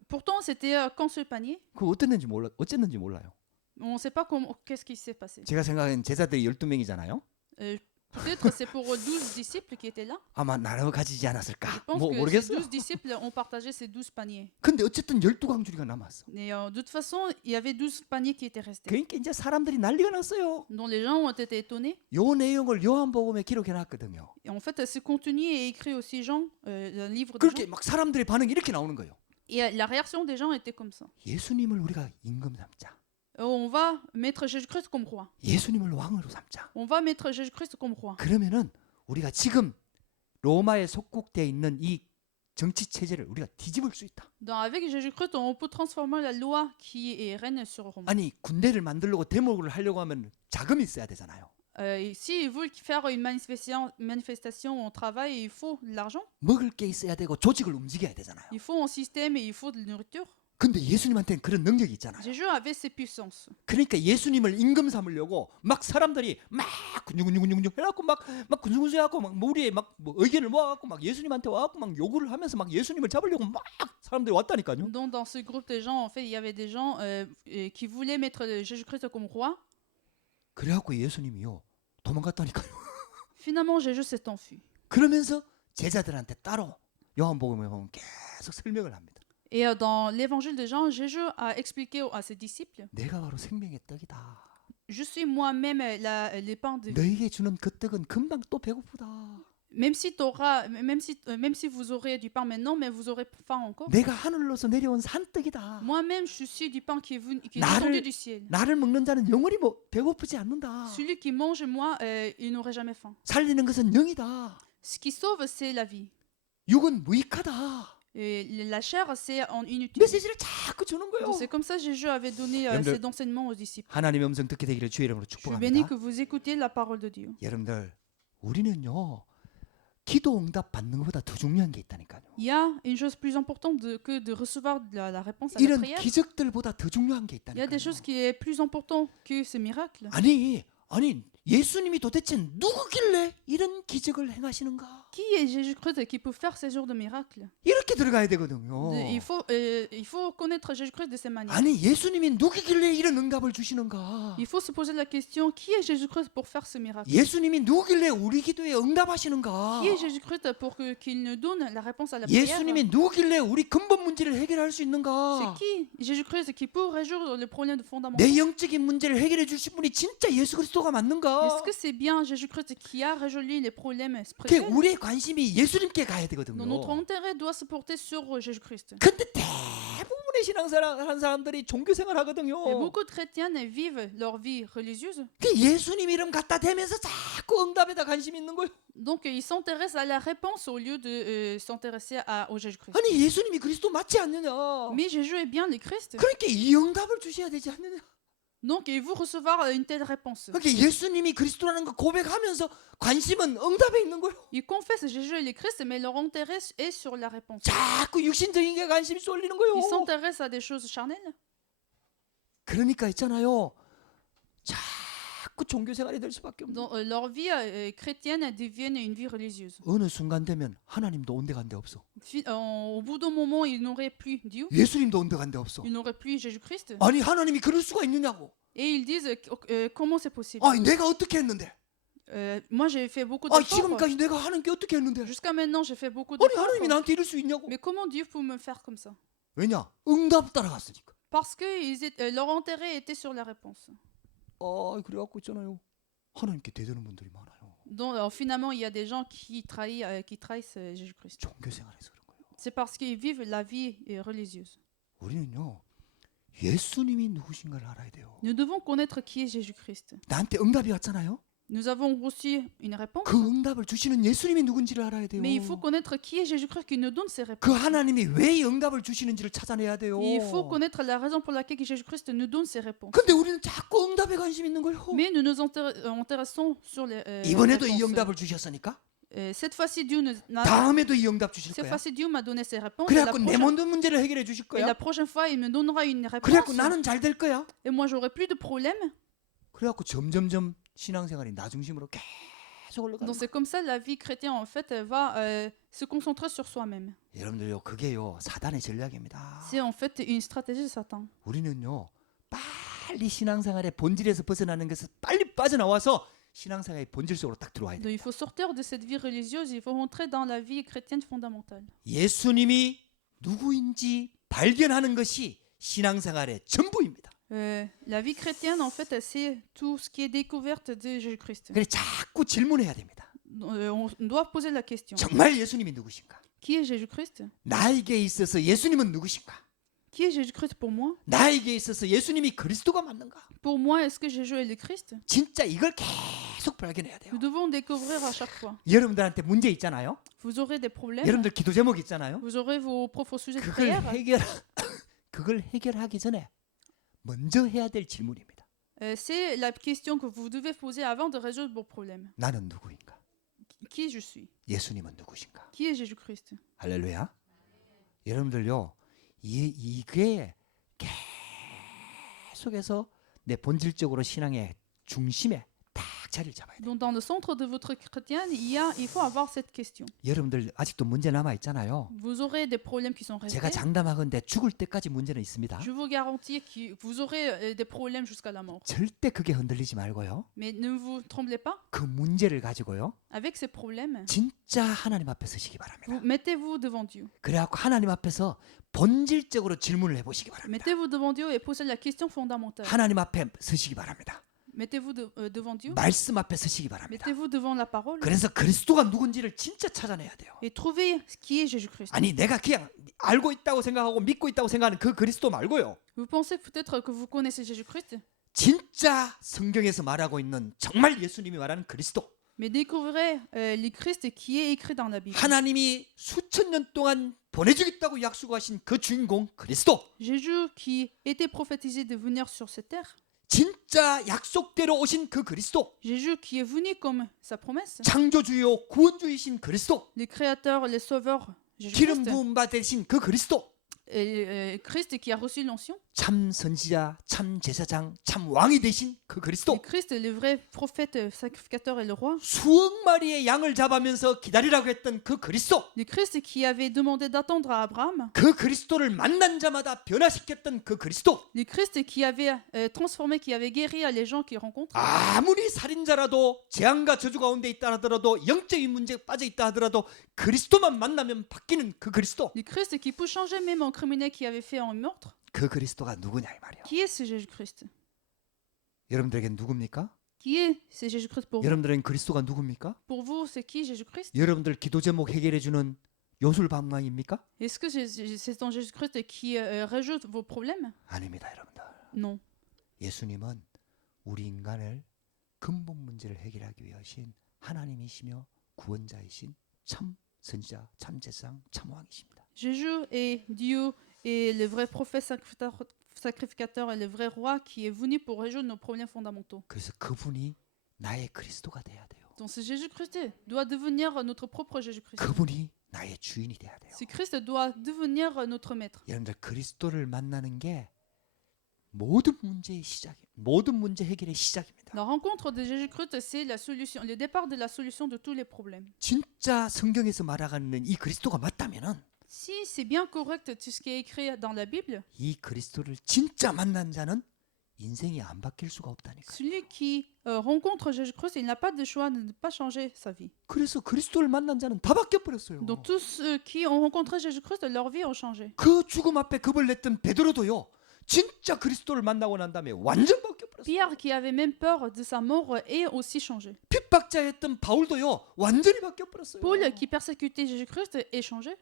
Pourtant, c'était qu'un seul panier. 그 어땠는지 몰라요. On ne sait pas qu'est-ce qui s'est passé. 제가 생각엔 제자들이 12명이잖아요. Peut-être c'est pour 12 disciples qui étaient là. 아마 나눠 가지지 않았을까? Je pense 뭐 que ces 모르겠어요. 12 disciples ont partagé ces 12 paniers. 근데 어쨌든 12강줄이가 남았어. Mais de toute façon, il y avait 12 paniers qui étaient restés. 그러니까 이제 사람들이 난리가 났어요. Donc les gens ont été étonnés. 요 내용을 요한복음에 기록해 놨거든요. Et en fait, ce contenu est écrit aussi Jean, le livre de 그렇게 Jean. 막 사람들의 반응이 이렇게 나오는 거예요. Et la réaction des gens était comme ça. 예수님을 우리가 임금 삼자. On va mettre Jésus-Christ comme roi. 예수님을 왕으로 삼자. On va mettre Jésus-Christ comme roi. 그러면은 우리가 지금 로마에 속국되어 있는 이 정치 체제를 우리가 뒤집을 수 있다. Donc avec Jésus-Christ, on peut transformer la loi qui est reine sur Rome. 아니 군대를 만들려고 데모를 하려고 하면 자금이 있어야 되잖아요. S'ils veulent faire une manifestation au travail, il faut de l'argent, 먹을 게 있어야 되고 조직을 움직여야 되잖아요. il faut un système et il faut de la nourriture. 근데 예수님한테는 그런 능력이 있잖아요. Jésus avait ces puissances. 그러니까 예수님을 임금 삼으려고 막 사람들이 막 군중군중군중 해갖고 막 군중군중해갖고 막 무리에 막뭐 의견을 모아갖고 막 예수님한테 와갖고 막 요구를 하면서 막 예수님을 잡으려고 막 사람들이 왔다니까요. Donc dans ce groupe de gens, en fait, il y avait des gens qui voulaient mettre Jésus-Christ comme roi. 그래갖고 예수님이요 도망갔다니까요. Finalement, Jésus s'est enfui. 그러면서 제자들한테 따로 요한복음에 보면 계속 설명을 합니다. Et dans l'évangile de Jean, Jésus a expliqué à ses disciples, 내가 바로 생명의 떡이다. je suis moi-même les pains de vie. 너에게 주는 그 떡은 금방 또 배고프다. Même si vous aurez du pain maintenant, mais vous aurez faim encore. 내가 하늘로서 내려온 산떡이다. Moi-même, je suis du pain qui est 나를- descendu du ciel. 나를 먹는 자는 영원히 뭐 배고프지 않는다. Celui qui mange moi, il n'aurait jamais faim. 살리는 것은 영이다. Ce qui sauve, c'est la vie. 육은 무익하다. Et la chair, c'est inutile. 메시지를 자꾸 주는 거예요. Donc c'est comme ça que Jésus avait donné 여러분들, cet enseignement aux disciples. 하나님의 음성 듣게 되기를 주의 이름으로 Je suis béni 축복합니다. que vous écoutiez la parole de Dieu. 여러분들, 우리는요 기도 응답 받는 것보다 더 중요한 게 있다니까요. Il y a une chose plus importante que de recevoir la réponse à la 이런 prière. 기적들보다 더 중요한 게 Il y a des 있다니까요. choses qui est plus important que ces miracles. 아니 예수님이 도대체 누구길래 이런 기적을 행하시는가? Qui est Jésus-Christ qui peut faire ces jours de miracles? 이렇게 들어가야 되거든요. Il faut connaître Jésus-Christ de ces manières. 아니 예수님이 누구길래 이런 응답을 주시는가? Il faut se poser la question, qui est Jésus-Christ pour faire ce miracle? 예수님이 누구길래 우리 기도에 응답하시는가? Qui est Jésus-Christ pour qu'il nous donne la réponse à la prière? 예수님이 누구길래 우리 근본 문제를 해결할 수 있는가? C'est qui Jésus-Christ qui peut résoudre le problème fondamental? 내 영적인 문제를 해결해 주실 분이 진짜 예수 그리스도가 맞는가? Est-ce que c'est bien Jésus-Christ qui a résolu les problèmes 그 spirituels? 우리의 관심이 예수님께 가야 Donc, 되거든요. notre intérêt doit se porter sur Jésus-Christ. 근데 대부분의 신앙생활 하는 사람들이 종교 생활 하거든요. Et beaucoup de chrétiens vivent leur vie religieuse. 그 예수님 이름 갖다 대면서 자꾸 응답에다 관심이 있는 거예요. Donc ils s'intéressent à la réponse au lieu de s'intéresser au Jésus-Christ. 아니 예수님이 그리스도 맞지 않느냐? Mais Jésus est bien le Christ. 그러니까 이 응답을 주셔야 되지 않느냐? Donc il vous recevoir une telle réponse. 그러니까 예수님이 그리스도라는 거 고백하면서 관심은 응답에 있는 거예요. Ils confessent Jésus est le Christ, mais leur intérêt est sur la réponse. 자꾸 육신적인 게 관심이 쏠리는 거예요. Ils s'intéressent à des choses charnelles. 그러니까 있잖아요. 자꾸 종교 생활이 될 수밖에 없는. Donc leur vie chrétienne devient une vie religieuse. 어느 순간 되면 하나님도 온데간데 없어. Au bout d'un moment, ils n'auraient plus Dieu, 예수님도 온데간데 없어. ils n'auraient plus Jésus-Christ. 아니 하나님이 그럴 수가 있느냐고. Et ils disent comment c'est possible? 아니 내가 어떻게 했는데? Moi j'ai fait beaucoup 아 d'efforts. 지금까지 내가 하는 게 어떻게 했는데? Jusqu'à maintenant, j'ai fait beaucoup 아니 하나님이 d'efforts. 나한테 이럴 수 있냐고. Mais comment Dieu peut me faire comme ça? 왜냐? 응답 따라갔으니까. Parce que leur intérêt était sur la réponse. 그래갖고 있잖아요. 하나님께 대드는 분들이 많아요. Donc finalement, il y a des gens qui trahissent Jésus-Christ. 종교 생활에서 그런 거예요. C'est parce qu'ils vivent la vie religieuse. 우리는요. 예수님이 누구신가를 알아야 돼요. Nous devons connaître qui est Jésus-Christ. 나한테 응답이 왔잖아요. Nous avons reçu une réponse, 그 응답을 주시는 예수님이 누군지를 알아야 돼요. mais il faut connaître qui est Jésus-Christ qui nous donne ces 그 réponses. 하나님이 왜 이 응답을 주시는지를 찾아내야 돼요. Il faut connaître la raison pour laquelle Jésus-Christ nous donne ces réponses. 근데 우리는 자꾸 응답에 관심 있는 거예요. Mais nous nous intéressons sur les 이번에도 이 réponses. 응답을 주셨으니까 Cette fois-ci, Dieu 다음에도 이 응답 주실 cette 거야. fois-ci, Dieu m'a donné ces réponses. Et la, 그래갖고 내 모든 문제를 해결해 주실 et la 거야. prochaine fois, il me donnera une réponse. 그래갖고 나는 잘 될 거야. Et moi, j'aurai plus de problèmes. 그래갖고 점점점 신앙생활이 나 중심으로 계속 올라가는 Donc 거야. c'est comme ça la vie chrétienne en fait elle va se concentrer sur soi-même. 여러분들요, 그게요 사단의 전략입니다. C'est en fait une stratégie de Satan. 우리는요 빨리 신앙생활의 본질에서 벗어나는 것을 빨리 빠져나와서 신앙생활의 본질 속으로 딱 들어와야 돼. Donc il faut sortir de cette vie religieuse, il faut rentrer dans la vie chrétienne fondamentale. 예수님이 누구인지 발견하는 것이 신앙생활의 전부입니다. La vie chrétienne en fait c'est tout ce qui est découverte de Jésus-Christ. 그래 자꾸 질문해야 됩니다. On doit poser la question. 정말 예수님이 누구신가? Qui est Jésus-Christ? 나에게 있어서 예수님은 누구신가? Qui est Jésus-Christ pour moi? 나에게 있어서 예수님이 그리스도가 맞는가? Pour moi, est-ce que Jésus est le Christ? 진짜 이걸 계속 발견해야 돼요. Nous devons découvrir à chaque fois. 여러분들한테 문제 있잖아요. Vous aurez des problèmes. 여러분들 기도 제목 있잖아요. Vous aurez vos propres sujets de 그걸 prière. 그걸 해결하기 전에 먼저 해야 될 질문입니다. C'est la question que vous devez poser avant de résoudre vos problèmes. 나는 누구인가? Qui je suis? 예수님은 누구신가? Qui est Jésus-Christ? 할렐루야. 여러분들요. 이게 계속해서 내 본질적으로 신앙의 중심에 딱 자리를 잡아야 돼요. Donc dans le centre de votre chrétienne, il faut avoir cette question. 여러분들 아직도 문제 남아 있잖아요. Vous aurez des problèmes qui sont restés. 제가 장담하건대 죽을 때까지 문제는 있습니다. Je vous garantis que vous aurez des problèmes jusqu'à la mort. 절대 그게 흔들리지 말고요. Mais ne vous tremblez pas. 그 문제를 가지고요. Avec ces problèmes, 진짜 하나님 앞에 서시기 바랍니다. mettez-vous devant Dieu. 그래갖고 하나님 앞에서 본질적으로 질문을 해보시기 바랍니다. Mettez-vous devant Dieu et posez la question fondamentale. 하나님 앞에 서시기 바랍니다. Mettez-vous devant Dieu. 말씀 앞에 서시기 바랍니다. Mettez-vous devant la parole. 그래서 그리스도가 누군지를 진짜 찾아내야 돼요. Et trouvez qui est Jésus-Christ. 아니 내가 그냥 알고 있다고 생각하고 믿고 있다고 생각하는 그 그리스도 말고요. Vous pensez peut-être que vous connaissez Jésus-Christ. 진짜 성경에서 말하고 있는 정말 예수님이 말하는 그리스도. mais découvrez le Christ qui est écrit dans la Bible. 하나님이 수천 년 동안 보내주겠다고 약속하신 그 주인공 그리스도. Jésus qui était prophétisé de venir sur cette terre. 진짜 약속대로 오신 그 그리스도. Jésus qui est venu comme sa promesse. 창조주요 구원주이신 그리스도. Le Créateur, le Sauveur, 기름 Jésus-Christ. 부음 받으신 그 그리스도. Et Christ qui a reçu l'onction. 참 선지자, 참 제사장, 참 왕이 되신 그 Le 그리스도. Christ, le vrai prophète, sacrificateur et le roi. 수억 마리의 양을 잡으면서 기다리라고 했던 그 그리스도. Le Christ qui avait demandé d'attendre à Abraham. 그 그리스도를 만난 자마다 변화시켰던 그 그리스도. Le Christ qui avait transformé, qui avait guéri les gens qu'il rencontre. 아무리 살인자라도 재앙과 저주 가운데 있다 하더라도 영적인 문제에 빠져 있다 하더라도 그리스도만 만나면 바뀌는 그 그리스도. Le Christ qui peut changer même un criminel qui avait fait un meurtre. 그 그리스도가 누구냐 이 말이에요. Qui est ce Jésus-Christ? 여러분들에게 누굽니까? Qui est ce Jésus-Christ pour vous? 여러분들에겐 그리스도가 누굽니까? Pour vous, c'est qui Jésus-Christ? 여러분들 기도 제목 해결해 주는 요술방망입니까? Est-ce que c'est ton Jésus-Christ qui résout vos problèmes? 아닙니다, 여러분들. Non. 예수님은 우리 인간을 근본 문제를 해결하기 위하신 하나님이시며 구원자이신 참 선지자, 참 제사장, 참 왕이십니다. Jésus est Dieu et le vrai prophète sacrificateur et le vrai roi qui est venu pour résoudre nos problèmes fondamentaux. 그래서 그분이 나의 그리스도가 돼야 돼요. Donc ce Jésus-Christ doit devenir notre propre Jésus-Christ. 그분이 나의 주인이 돼야 돼요. Ce Christ doit devenir notre maître. 여러분들 그리스도를 만나는 게 모든 문제의 시작, 모든 문제 해결의 시작입니다. La rencontre de Jésus-Christ, c'est la solution, le départ de la solution de tous les problèmes. 진짜 성경에서 말하는 이 그리스도가 맞다면은 Si c'est bien correct tout ce qui est écrit dans la Bible, 이 그리스도를 진짜 만난 자는 인생이 안 바뀔 수가 없다니까. celui qui rencontre Jésus-Christ, il n'a pas de choix de ne pas changer sa vie. 그래서 그리스도를 만난 자는 다 바뀌어 버렸어요. Donc tous ceux qui ont rencontré Jésus-Christ, leur vie a changé. 그 죽음 앞에 겁을 냈던 베드로도요. 진짜 그리스도를 만나고 난 다음에 완전 바뀌어 버렸어요. Pierre, qui avait même peur de sa mort, est aussi changé. 핍박자였던 바울도요. 완전히 바뀌어 버렸어요. Paul, qui persécutait Jésus-Christ, est changé.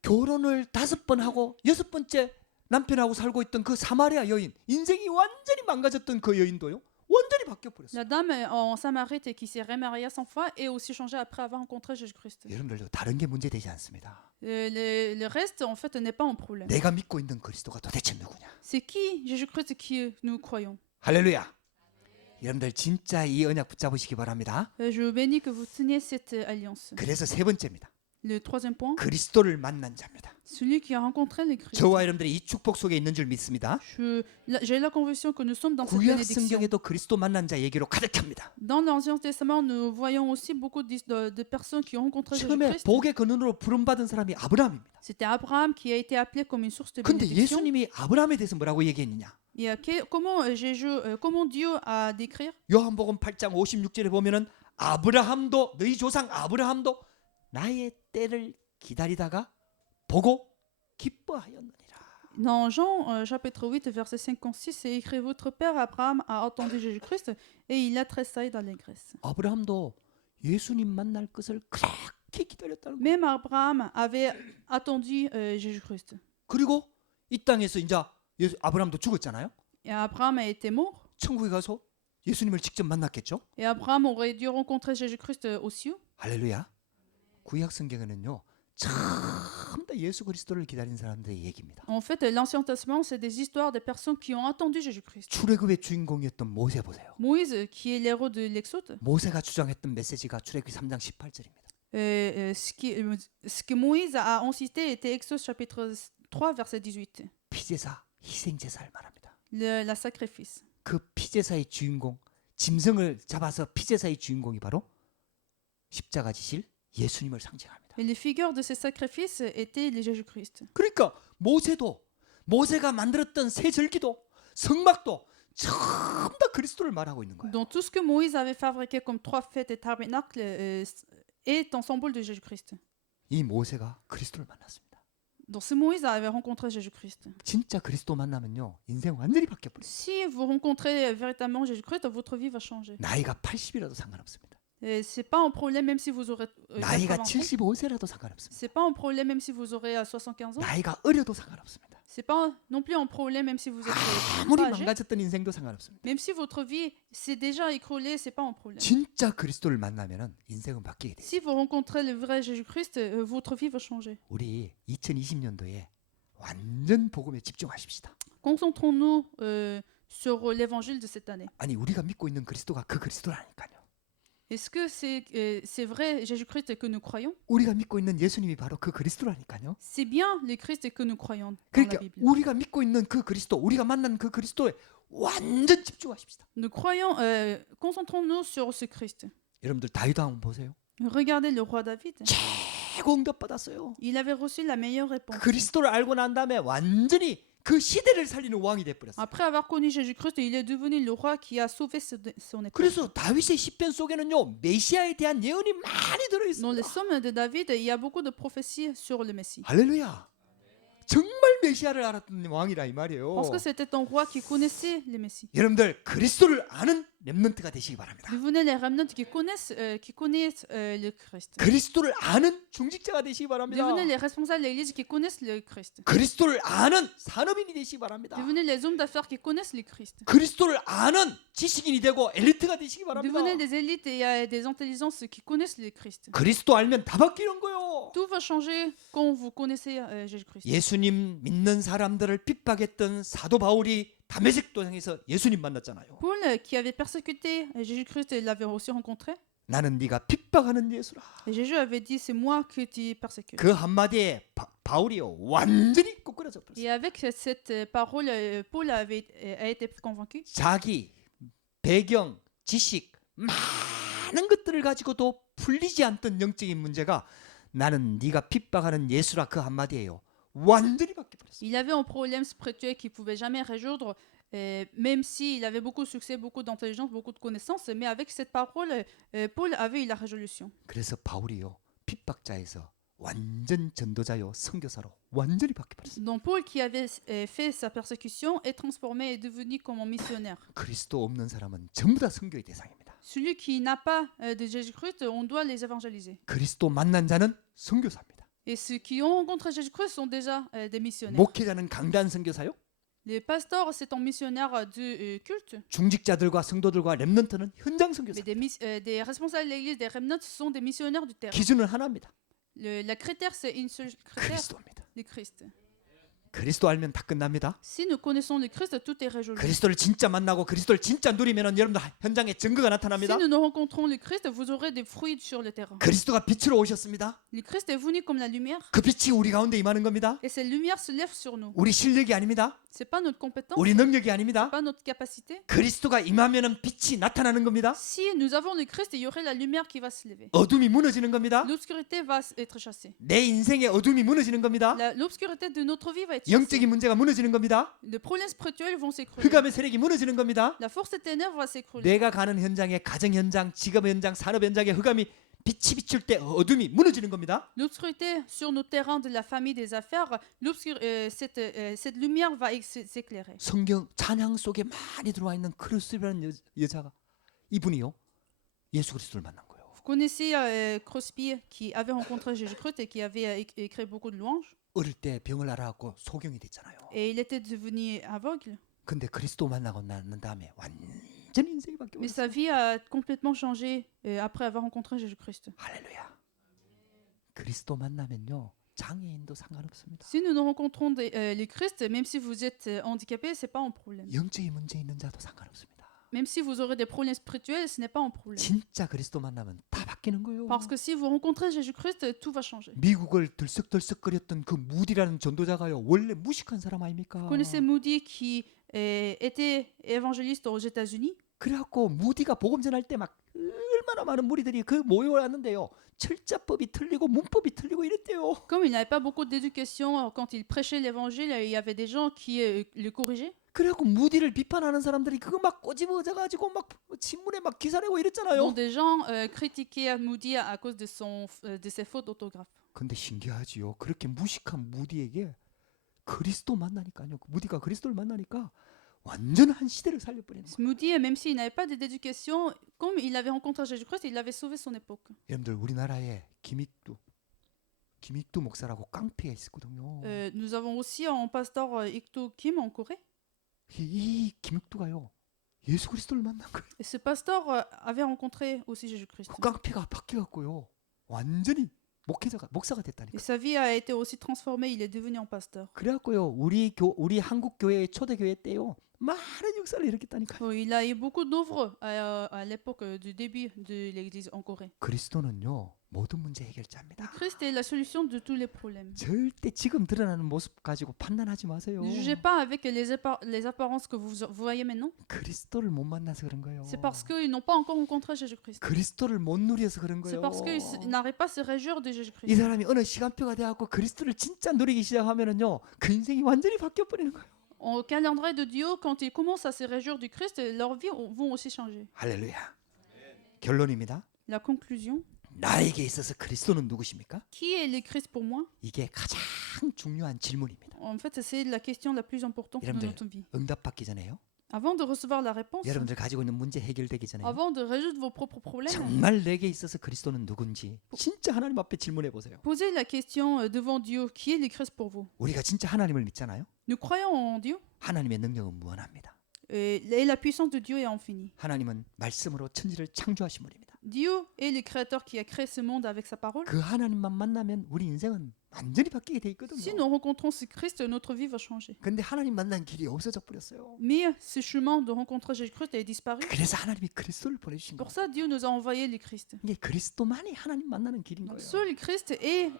결혼을 5번 하고 6번째 남편하고 살고 있던 그 사마리아 여인, 인생이 완전히 망가졌던 그 여인도요. 완전히 바뀌어 버렸어요. La dame en Samarite qui s'est remariée 100 fois est aussi changée après avoir rencontré Jésus-Christ. 여러분들도 다른 게 문제되지 않습니다. Le reste, en fait, n'est pas un problème. 내가 믿고 있는 그리스도가 도대체 누구냐? C'est qui Jésus-Christ qui nous croyons? 할렐루야. 여러분들 진짜 이 언약 붙잡으시기 바랍니다. Je vous bénis que vous teniez cette alliance. 그래서 세 번째입니다. Le troisième point, 그리스도를 만난 자입니다. celui qui a rencontré le Christ. 저와 여러분들이 이 축복 속에 있는 줄 믿습니다. J'ai la conviction que nous sommes dans cette 구약 bénédiction. 성경에도 그리스도 만난 자 얘기로 가득합니다. Dans l'Ancien Testament, nous voyons aussi beaucoup de personnes qui ont rencontré 처음에 Jésus-Christ. 복의 근원으로 부름받은 사람이 아브라함입니다. C'était Abraham qui a été appelé comme une source de 근데 bénédiction. 예수님이 아브라함에 대해서 뭐라고 얘기했느냐? Et comment Dieu a décrire? 요한복음 8장 56절에 보면은 아브라함도 너희 조상 아브라함도 나의 때를 기다리다가 보고 기뻐하였느니라. Dans Jean chapitre 8, verset 56, c'est écrit: Votre père Abraham a entendu Jésus-Christ et il a tressailli d'allégresse. 아브라함도 예수님 만날 것을 그렇게 기다렸다는 거예요. Même Abraham avait attendu Jésus-Christ. 그리고 이 땅에서 이제 아브라함도 죽었잖아요. Et Abraham a été mort. 천국에 가서 예수님을 직접 만났겠죠. Et Abraham aurait dû rencontrer Jésus-Christ aux cieux. 할렐루야. 구약 성경에는요. 참 다 예수 그리스도를 기다린 사람들의 얘기입니다. En fait, l'Ancien Testament, c'est des histoires de personnes qui ont attendu Jésus-Christ. 출애굽의 주인공이었던 모세 보세요. Moïse, qui est l'héros de l'Exode, 모세가 주장했던 메시지가 출애굽기 3장 18절입니다. ce que Moïse a incité était Exode chapitre 3, verset 18. 피제사, 희생제사를 말합니다. La sacrifice. 그 피제사의 주인공, 짐승을 잡아서 피제사의 주인공이 바로 십자가 지실 예수님을 상징합니다. Et les figures de ces sacrifices étaient les Jésus-Christ. 그러니까 모세가 만들었던 새 절기도 성막도 전부 다 그리스도를 말하고 있는 거예요. Donc tout ce que Moïse avait fabriqué comme trois fêtes et tabernacles est un symbole de Jésus-Christ. 이 모세가 그리스도를 만났습니다. Donc si Moïse avait rencontré Jésus-Christ, 진짜 그리스도 만나면요 인생 완전히 바뀌어 버려요. si vous rencontrez véritablement Jésus-Christ, votre vie va changer. 나이가 80이라도 상관없습니다. Et c'est pas un problème même si vous aurez 나이가 80 ans. 75세라도 상관없습니다. C'est pas un problème même si vous aurez 75 ans. 나이가 어려도 상관없습니다. C'est pas non plus un problème, même si vous êtes 아무리 pas âgé. 망가졌던 인생도 상관없습니다. Même si votre vie s'est déjà écroulée, c'est pas un problème. 진짜 그리스도를 만나면은 인생은 바뀌게 돼요. Si vous rencontrez le vrai Jésus-Christ, votre vie va changer. 우리 2020년도에 완전 복음에 집중하십시다. Concentrons-nous sur l'évangile de cette année. 아니 우리가 믿고 있는 그리스도가 그 그리스도라니까요. Est-ce que c'est vrai Jésus-Christ que nous croyons? 우리가 믿고 있는 예수님이 바로 그 그리스도라니까요. C'est bien le Christ que nous croyons dans la 그러니까 Bible. 우리가 믿고 있는 그 그리스도, 우리가 만난 그 그리스도에 완전 집중하십시다. Nous croyons, concentrons-nous sur ce Christ. 여러분들 다윗 한번 보세요. Regardez le roi David. 최고 응답 받았어요. Il avait reçu la meilleure réponse. 그리스도를 알고 난 다음에 완전히 그 시대를 살리는 왕이 돼버렸어요. Après avoir connu Jésus-Christ, il est devenu le roi qui a sauvé son époque. 그래서 다윗의 시편 속에는요 메시아에 대한 예언이 많이 Dans les 들어있어요. psaumes de David, il y a beaucoup de prophéties sur le Messie. 할렐루야. 정말 메시아를 알았던 왕이라 이 말이에요. Parce que c'était un roi qui connaissait le Messie. 여러분들 그리스도를 아는 렘넌트가 되시기 바랍니다. Devenez les remnants qui connaissent le Christ. 그리스도를 아는 중직자가 되시기 바랍니다. Devenez les responsables de l'Église qui connaissent le Christ. 그리스도를 아는 산업인이 되시기 바랍니다. Devenez les hommes d'affaires qui connaissent le Christ. 그리스도를 아는 지식인이 되고 엘리트가 되시기 바랍니다. Devenez des élites et des intelligences qui connaissent le Christ. 그리스도 알면 다 바뀌는 거요. Tout va changer quand vous connaissez Jésus-Christ. 예수님 믿는 사람들을 핍박했던 사도 바울이 다메섹 도상에서 예수님 만났잖아요. Paul, qui avait persécuté Jésus-Christ, l'avait aussi rencontré. 나는 네가 핍박하는 예수라. Et Jésus avait dit, c'est moi que tu persécutes. 그 한마디에 바울이요 완전히 꼬꾸라져 버렸어요. Et avec cette parole, Paul a été convaincu. 자기 배경, 지식 많은 것들을 가지고도 풀리지 않던 영적인 문제가 나는 네가 핍박하는 예수라 그 한마디예요. 완전히 바뀌어버렸어요. Il avait un problème spirituel qu'il ne pouvait jamais résoudre, même s'il avait beaucoup de succès, beaucoup d'intelligence, beaucoup de connaissances. Mais avec cette parole, Paul avait eu la résolution. 그래서 바울이요 핍박자에서 완전 전도자요 선교사로 완전히 바뀌어버렸어요. Donc Paul, qui avait fait sa persécution, est transformé et devenu comme un missionnaire. 그리스도 없는 사람은 전부 다 선교의 대상입니다. Celui qui n'a pas de Jésus-Christ, on doit les évangéliser. 그리스도 만난 자는 선교사입니다. Et ceux qui ont rencontré Jésus-Christ sont déjà des missionnaires. 목회자는 강단 선교사요. Les pasteurs, c'est un missionnaire du culte. 중직자들과 성도들과 렘넌트는 현장 선교사. Mais des responsables de l'Église, des remnants, sont des missionnaires du terrain. 기준은 하나입니다. La critère, c'est une seule critère, 그리스도입니다. le Christ. 그리스도 알면 다 끝납니다. Si nous connaissons le Christ, tout est résolu. 그리스도를 진짜 만나고 그리스도를 진짜 누리면은 여러분들 현장에 증거가 Si 나타납니다. nous nous rencontrons le Christ, vous aurez des fruits sur le terrain. 그리스도가 빛으로 오셨습니다. Le Christ est venu comme la lumière, 그 빛이 우리 가운데 임하는 겁니다. et cette lumière se lève sur nous. 우리 실력이 아닙니다. C'est pas notre compétence, 우리 능력이 아닙니다. pas notre capacité. 그리스도가 임하면은 빛이 나타나는 겁니다. Si nous avons le Christ, il y aurait la lumière qui va se lever. 어둠이 무너지는 겁니다. L'obscurité va être chassée. 내 인생의 어둠이 무너지는 겁니다. L'obscurité de notre vie va être chassée. 영적인 문제가 무너지는 겁니다. Les problèmes spirituels vont s'écrouler. 흑암의 세력이 무너지는 겁니다. La force des ténèbres va s'écrouler. 내가 가는 현장에 가정 현장, 직업 현장, 산업 현장에 흑암이 빛이 비출 때 어둠이 무너지는 겁니다. L'obscurité sur nos terrains de la famille des affaires, cette lumière va s'éclairer. 성경 찬양 속에 많이 들어와 있는 크루스라는 여자가 이분이요 예수 그리스도를 만난 거예요. Vous connaissez Crosby qui avait rencontré Jésus-Christ et qui avait écrit beaucoup de louanges. 어릴 때 병을 앓아갖고 소경이 됐잖아요. Et il était devenu aveugle. 근데 그리스도 만나고 난 다음에 완전히 인생이 바뀌었어요. Mais sa vie a complètement changé après avoir rencontré Jésus-Christ. 할렐루야. 그리스도 만나면요 장애인도 상관없습니다. Si nous nous rencontrons le Christ, même si vous êtes handicapé, c'est pas un problème. 영적인 문제 있는 자도 상관없습니다. Même si vous aurez des problèmes spirituels, ce n'est pas un problème. 진짜 그리스도 만나면 다 바뀌는 거예요. Parce que si vous rencontrez Jésus-Christ, tout va changer. 미국을 들썩들썩거렸던 그 무디라는 전도자가요 원래 무식한 사람 아닙니까? Vous connaissez Moody qui était évangéliste aux États-Unis? 그래갖고 무디가 복음 전할 때 막 얼마나 많은 무리들이 그 모여왔는데요. 철자법이 틀리고 문법이 틀리고 이랬대요. Comme il n'avait pas beaucoup d'éducation, quand il prêchait l'évangile, il y avait des gens qui le corrigeaient. 그래갖고 무디를 비판하는 사람들이 그거 막 꼬집어져가지고 막 신문에 막 기사 내고 이랬잖아요. Donc des gens critiquaient Moody à cause de ses fautes d'orthographe. 근데 신기하지요. 그렇게 무식한 무디에게 그리스도 만나니까요. 무디가 그리스도를 만나니까 완전 한 시대를 살려버리는 거예요. Moody, même s'il n'avait pas d'éducation, comme il avait rencontré Jésus-Christ, il avait sauvé son époque. 여러분들 우리나라에 김익두 김익두 목사라고 깡패가 있었거든요. Nous avons aussi un pasteur Ikto Kim en Corée. 이 김익두가요. 예수 그리스도를 만난 거예요. Et ce pasteur avait rencontré aussi Jésus-Christ. 그 깡패가 바뀌어갖고요. 완전히 목사가 됐다니까. Et sa vie a été aussi transformée. Il est devenu un pasteur. 그래갖고요. 우리 한국 교회 초대교회 때요. 많은 역사를 일으켰다니까요. Il a eu beaucoup d'œuvres à l'époque du début de l'Église en Corée. 그리스도는요. 모든 문제 해결자입니다. Christ est la solution de tous les problèmes. 절대 지금 드러나는 모습 가지고 판단하지 마세요. Ne jugez pas avec les apparences que vous voyez maintenant. 그리스도를 못 만나서 그런 거예요. C'est parce qu'ils n'ont pas encore rencontré Jésus-Christ. 그리스도를 못 누려서 그런 C'est 거예요. parce qu'ils n'arrivent pas à se réjouir de 이 Jésus-Christ. 사람이 어느 시간표가 돼갖고 그리스도를 진짜 누리기 시작하면은요, 그 인생이 완전히 바뀌어 버리는 거예요. Au calendrier de Dieu, quand ils commencent à se réjouir du Christ, leurs vies vont aussi changer. 할렐루야. 결론입니다. La conclusion. 나에게 있어서 그리스도는 누구십니까? Qui est le Christ pour moi? 이게 가장 중요한 질문입니다. En fait, c'est la question la plus importante de 여러분들, notre vie. 응답받기 전에요. Avant de recevoir la réponse, 여러분들 가지고 있는 문제 해결되기 전에 avant de résoudre vos propres problèmes, 정말 내게 있어서 그리스도는 누군지 진짜 하나님 앞에 질문해 보세요. posez la question devant Dieu. Qui est le Christ pour vous? 우리가 진짜 하나님을 믿잖아요. Nous croyons en Dieu 하나님의 능력은 무한합니다. et la puissance de Dieu est infinie. 하나님은 말씀으로 천지를 창조하신 분입니다. Dieu est le créateur qui a créé ce monde avec sa parole. 그 하나님만 만나면 우리 인생은 완전히 바뀌게 돼 있거든요. Si nous rencontrons ce Christ, notre vie va changer. 근데 하나님 만난 길이 없어져 버렸어요. Mais ce chemin de rencontrer Jésus-Christ est disparu. 그래서 하나님이 그리스도를 보내주신 Pour 거예요. ça, Dieu nous a envoyé le Christ. 이게 그리스도만이 하나님 만나는 길인 Donc, 거예요. seul le Christ est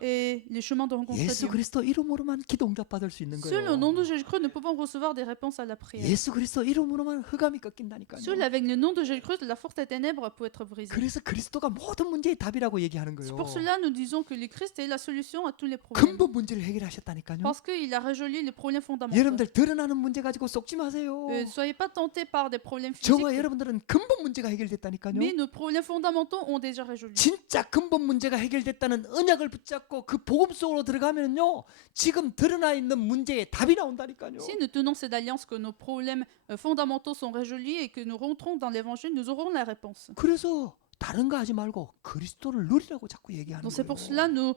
le chemin de rencontrer 예수 Dieu. 그리스도 이름으로만 기도 응답받을 수 있는 Seul au nom 거예요. de Jésus-Christ, nous pouvons recevoir des réponses à la prière. 예수 그리스도 이름으로만 흑암이 꺾인다니까요. Seul avec le nom de Jésus-Christ, la force des ténèbres peut être brisée. 그래서 그리스도가 모든 문제의 답이라고 얘기하는 C'est 거예요. pour cela nous disons que le Christ est la solution à tous les problèmes. 근본 문제를 해결하셨다니까요. Parce qu'il a résolu les problèmes fondamentaux. 여러분들 드러나는 문제 가지고 속지 마세요. Soyez pas tentés par des problèmes 저와 physiques. 여러분들은 근본 문제가 해결됐다니까요. Mais nos problèmes fondamentaux ont déjà résolu. 진짜 근본 문제가 해결됐다는 언약을 붙잡고 그 복음 속으로 들어가면요, 지금 드러나 있는 문제에 답이 나온다니까요. Si nous tenons cette alliance que nos problèmes fondamentaux sont résolus et que nous rentrons dans l'évangile, nous aurons la réponse. 그래서 다른 거 하지 말고 그리스도를 누리라고 자꾸 얘기하는 Donc c'est pour 거예요. cela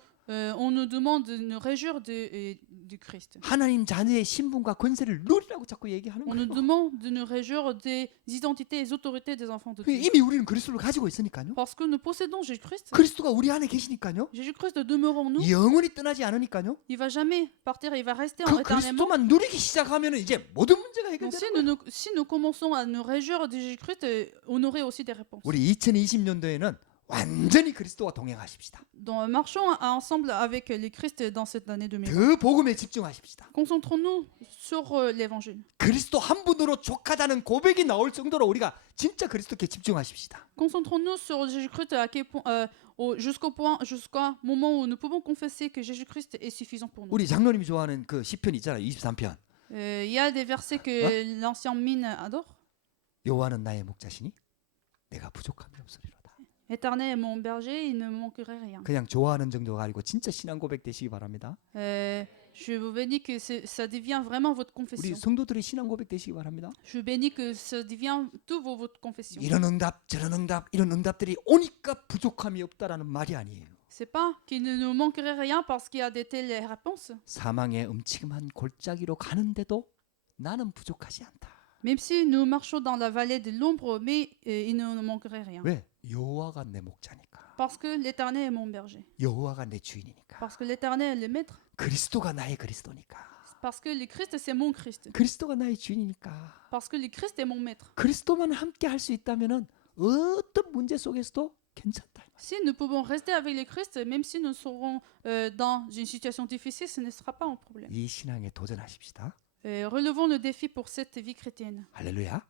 on nous demande de nous réjouir du Christ. 하나님 자녀의 신분과 권세를 누리라고 자꾸 얘기하는 On nous 거예요. demande de nous réjouir des identités et des autorités des enfants de Dieu. 이미 우리는 그리스도를 가지고 있으니까요. Parce que nous possédons Jésus-Christ. 그리스도가 우리 안에 계시니까요. Jésus-Christ demeure en nous. 영원히 떠나지 않으니까요. Il va jamais partir, il va rester 그 éternellement. 그리스도만 누리기 시작하면 이제 모든 문제가 Donc 해결되는 거예요. si nous commençons à nous réjouir de Jésus-Christ, on aurait aussi des réponses. 우리 2020년도에는 완전히 그리스도와 동행하십시다. Donc marchons ensemble avec le Christ dans cette année 2020. 그 복음에 집중하십시다. Concentrons-nous sur l'évangile. 그리스도 한 분으로 족하다는 고백이 나올 정도로 우리가 진짜 그리스도께 집중하십시다. Concentrons-nous sur Jésus-Christ jusqu'au moment où nous pouvons confesser que Jésus-Christ est suffisant pour nous. 우리 장로님이 좋아하는 그 시편 있잖아요. 23편. Il y a des versets que l'ancien mine adore. 여호와는 나의 목자시니 내가 부족함이 없으리로다. Éternel est mon berger, il ne me manquerait rien. 그냥 좋아하는 정도가 아니고 진짜 신앙 고백 되시기 바랍니다. Je vous bénis que ça devient vraiment votre 우리 confession. 성도들의 신앙 고백 되시기 바랍니다. Je vous bénis que ça devient tout votre confession. 이런 응답 저런 응답 이런 응답들이 오니까 부족함이 없다라는 말이 아니에요. C'est pas qu'il ne nous manquerait rien parce qu'il y a de telles réponses. 사망의 음침한 골짜기로 가는데도 나는 부족하지 않다. Même si nous marchons dans la vallée de l'ombre, mais il ne nous manquerait rien. 왜? 여호와가 내 목자니까. Parce que l'Éternel est mon berger. 여호와가 내 주인이니까. Parce que l'Éternel est le maître. 그리스도가 나의 그리스도니까. Parce que le Christ, c'est mon Christ. 그리스도가 나의 주인이니까. Parce que le Christ est mon maître. 그리스도만 함께 할 수 있다면은 어떤 문제 속에서도 괜찮다. Si nous pouvons rester avec le Christ, même si nous serons dans une situation difficile, ce ne sera pas un problème. 이 신앙에 도전하십시다. Relevons le défi pour cette vie chrétienne. 할렐루야.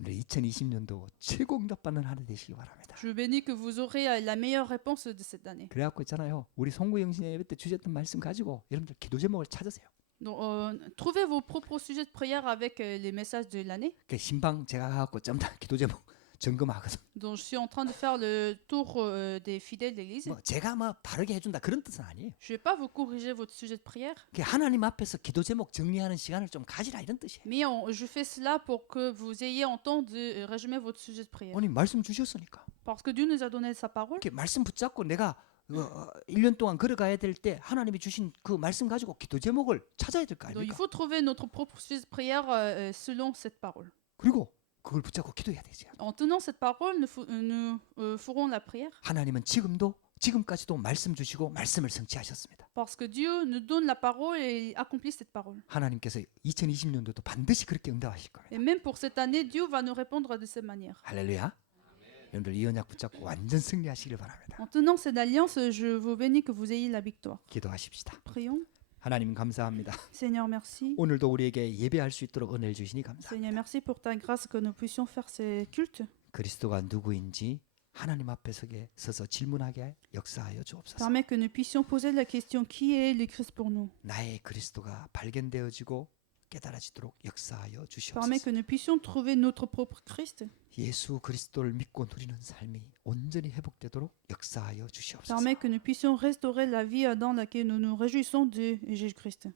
2020년도 최고 응답받는 한 해 되시기 바랍니다. Je bénis que vous aurez la meilleure réponse de cette année. 그래갖고 있잖아요. 우리 송구영신의 예배 때 주셨던 말씀 가지고 여러분들 기도 제목을 찾으세요. Donc, trouvez vos propres sujets de prière avec les messages de l'année. 그 신방 제가 가갖고 좀 더 기도 제목 점검하거든. Donc, je suis en train de faire le tour des fidèles d'église. 뭐 제가 뭐 바르게 해준다 그런 뜻은 아니에요. Je ne vais pas vous corriger votre sujet de prière, 그 하나님 앞에서 기도 제목 정리하는 시간을 좀 가지라 이런 뜻이에요. mais je fais cela pour que vous ayez en temps de résumer votre sujet de prière. 아니 말씀 주셨으니까 Parce que Dieu nous a donné sa parole. 이렇게 말씀 붙잡고 내가 1년 동안 걸어가야 될 때 하나님이 주신 그 말씀 가지고 기도 제목을 찾아야 될 거 Donc il 아닙니까? faut trouver notre propre sujet de prière selon cette parole. 그리고 그걸 붙잡고 기도해야 되지. En tenant cette parole, nous ferons la prière. 하나님은 지금까지도 말씀 주시고 말씀을 성취하셨습니다. Parce que Dieu nous donne la parole et il accomplit cette parole. 하나님께서 2020년도도 반드시 그렇게 응답하실 겁니다. Et même pour cette année, Dieu va nous répondre de cette manière. 할렐루야. 여러분들 이 언약 붙잡고 완전 승리하시길 바랍니다. En tenant cette alliance, je vous bénis que vous ayez la victoire. 기도하십시다. Prions. 하나님 감사합니다. Seigneur, merci. 오늘도 우리에게 예배할 수 있도록 은혜를 주시니 감사합니다. Seigneur, merci pour ta grâce que nous puissions faire ces cultes. 그리스도가 누구인지 하나님 앞에 서서 질문하게 역사하여 주옵소서. Permets que nous puissions poser la question qui est le Christ pour nous. 나의 그리스도가 발견되어지고 깨달아지도록 역사하여 Permets 주시옵소서. que nous puissions trouver notre propre Christ. 예수 그리스도를 믿고 누리는 삶이 온전히 회복되도록 역사하여 주시옵소서. Permets que nous puissions restaurer la vie dans laquelle nous nous réjouissons de Jésus-Christ.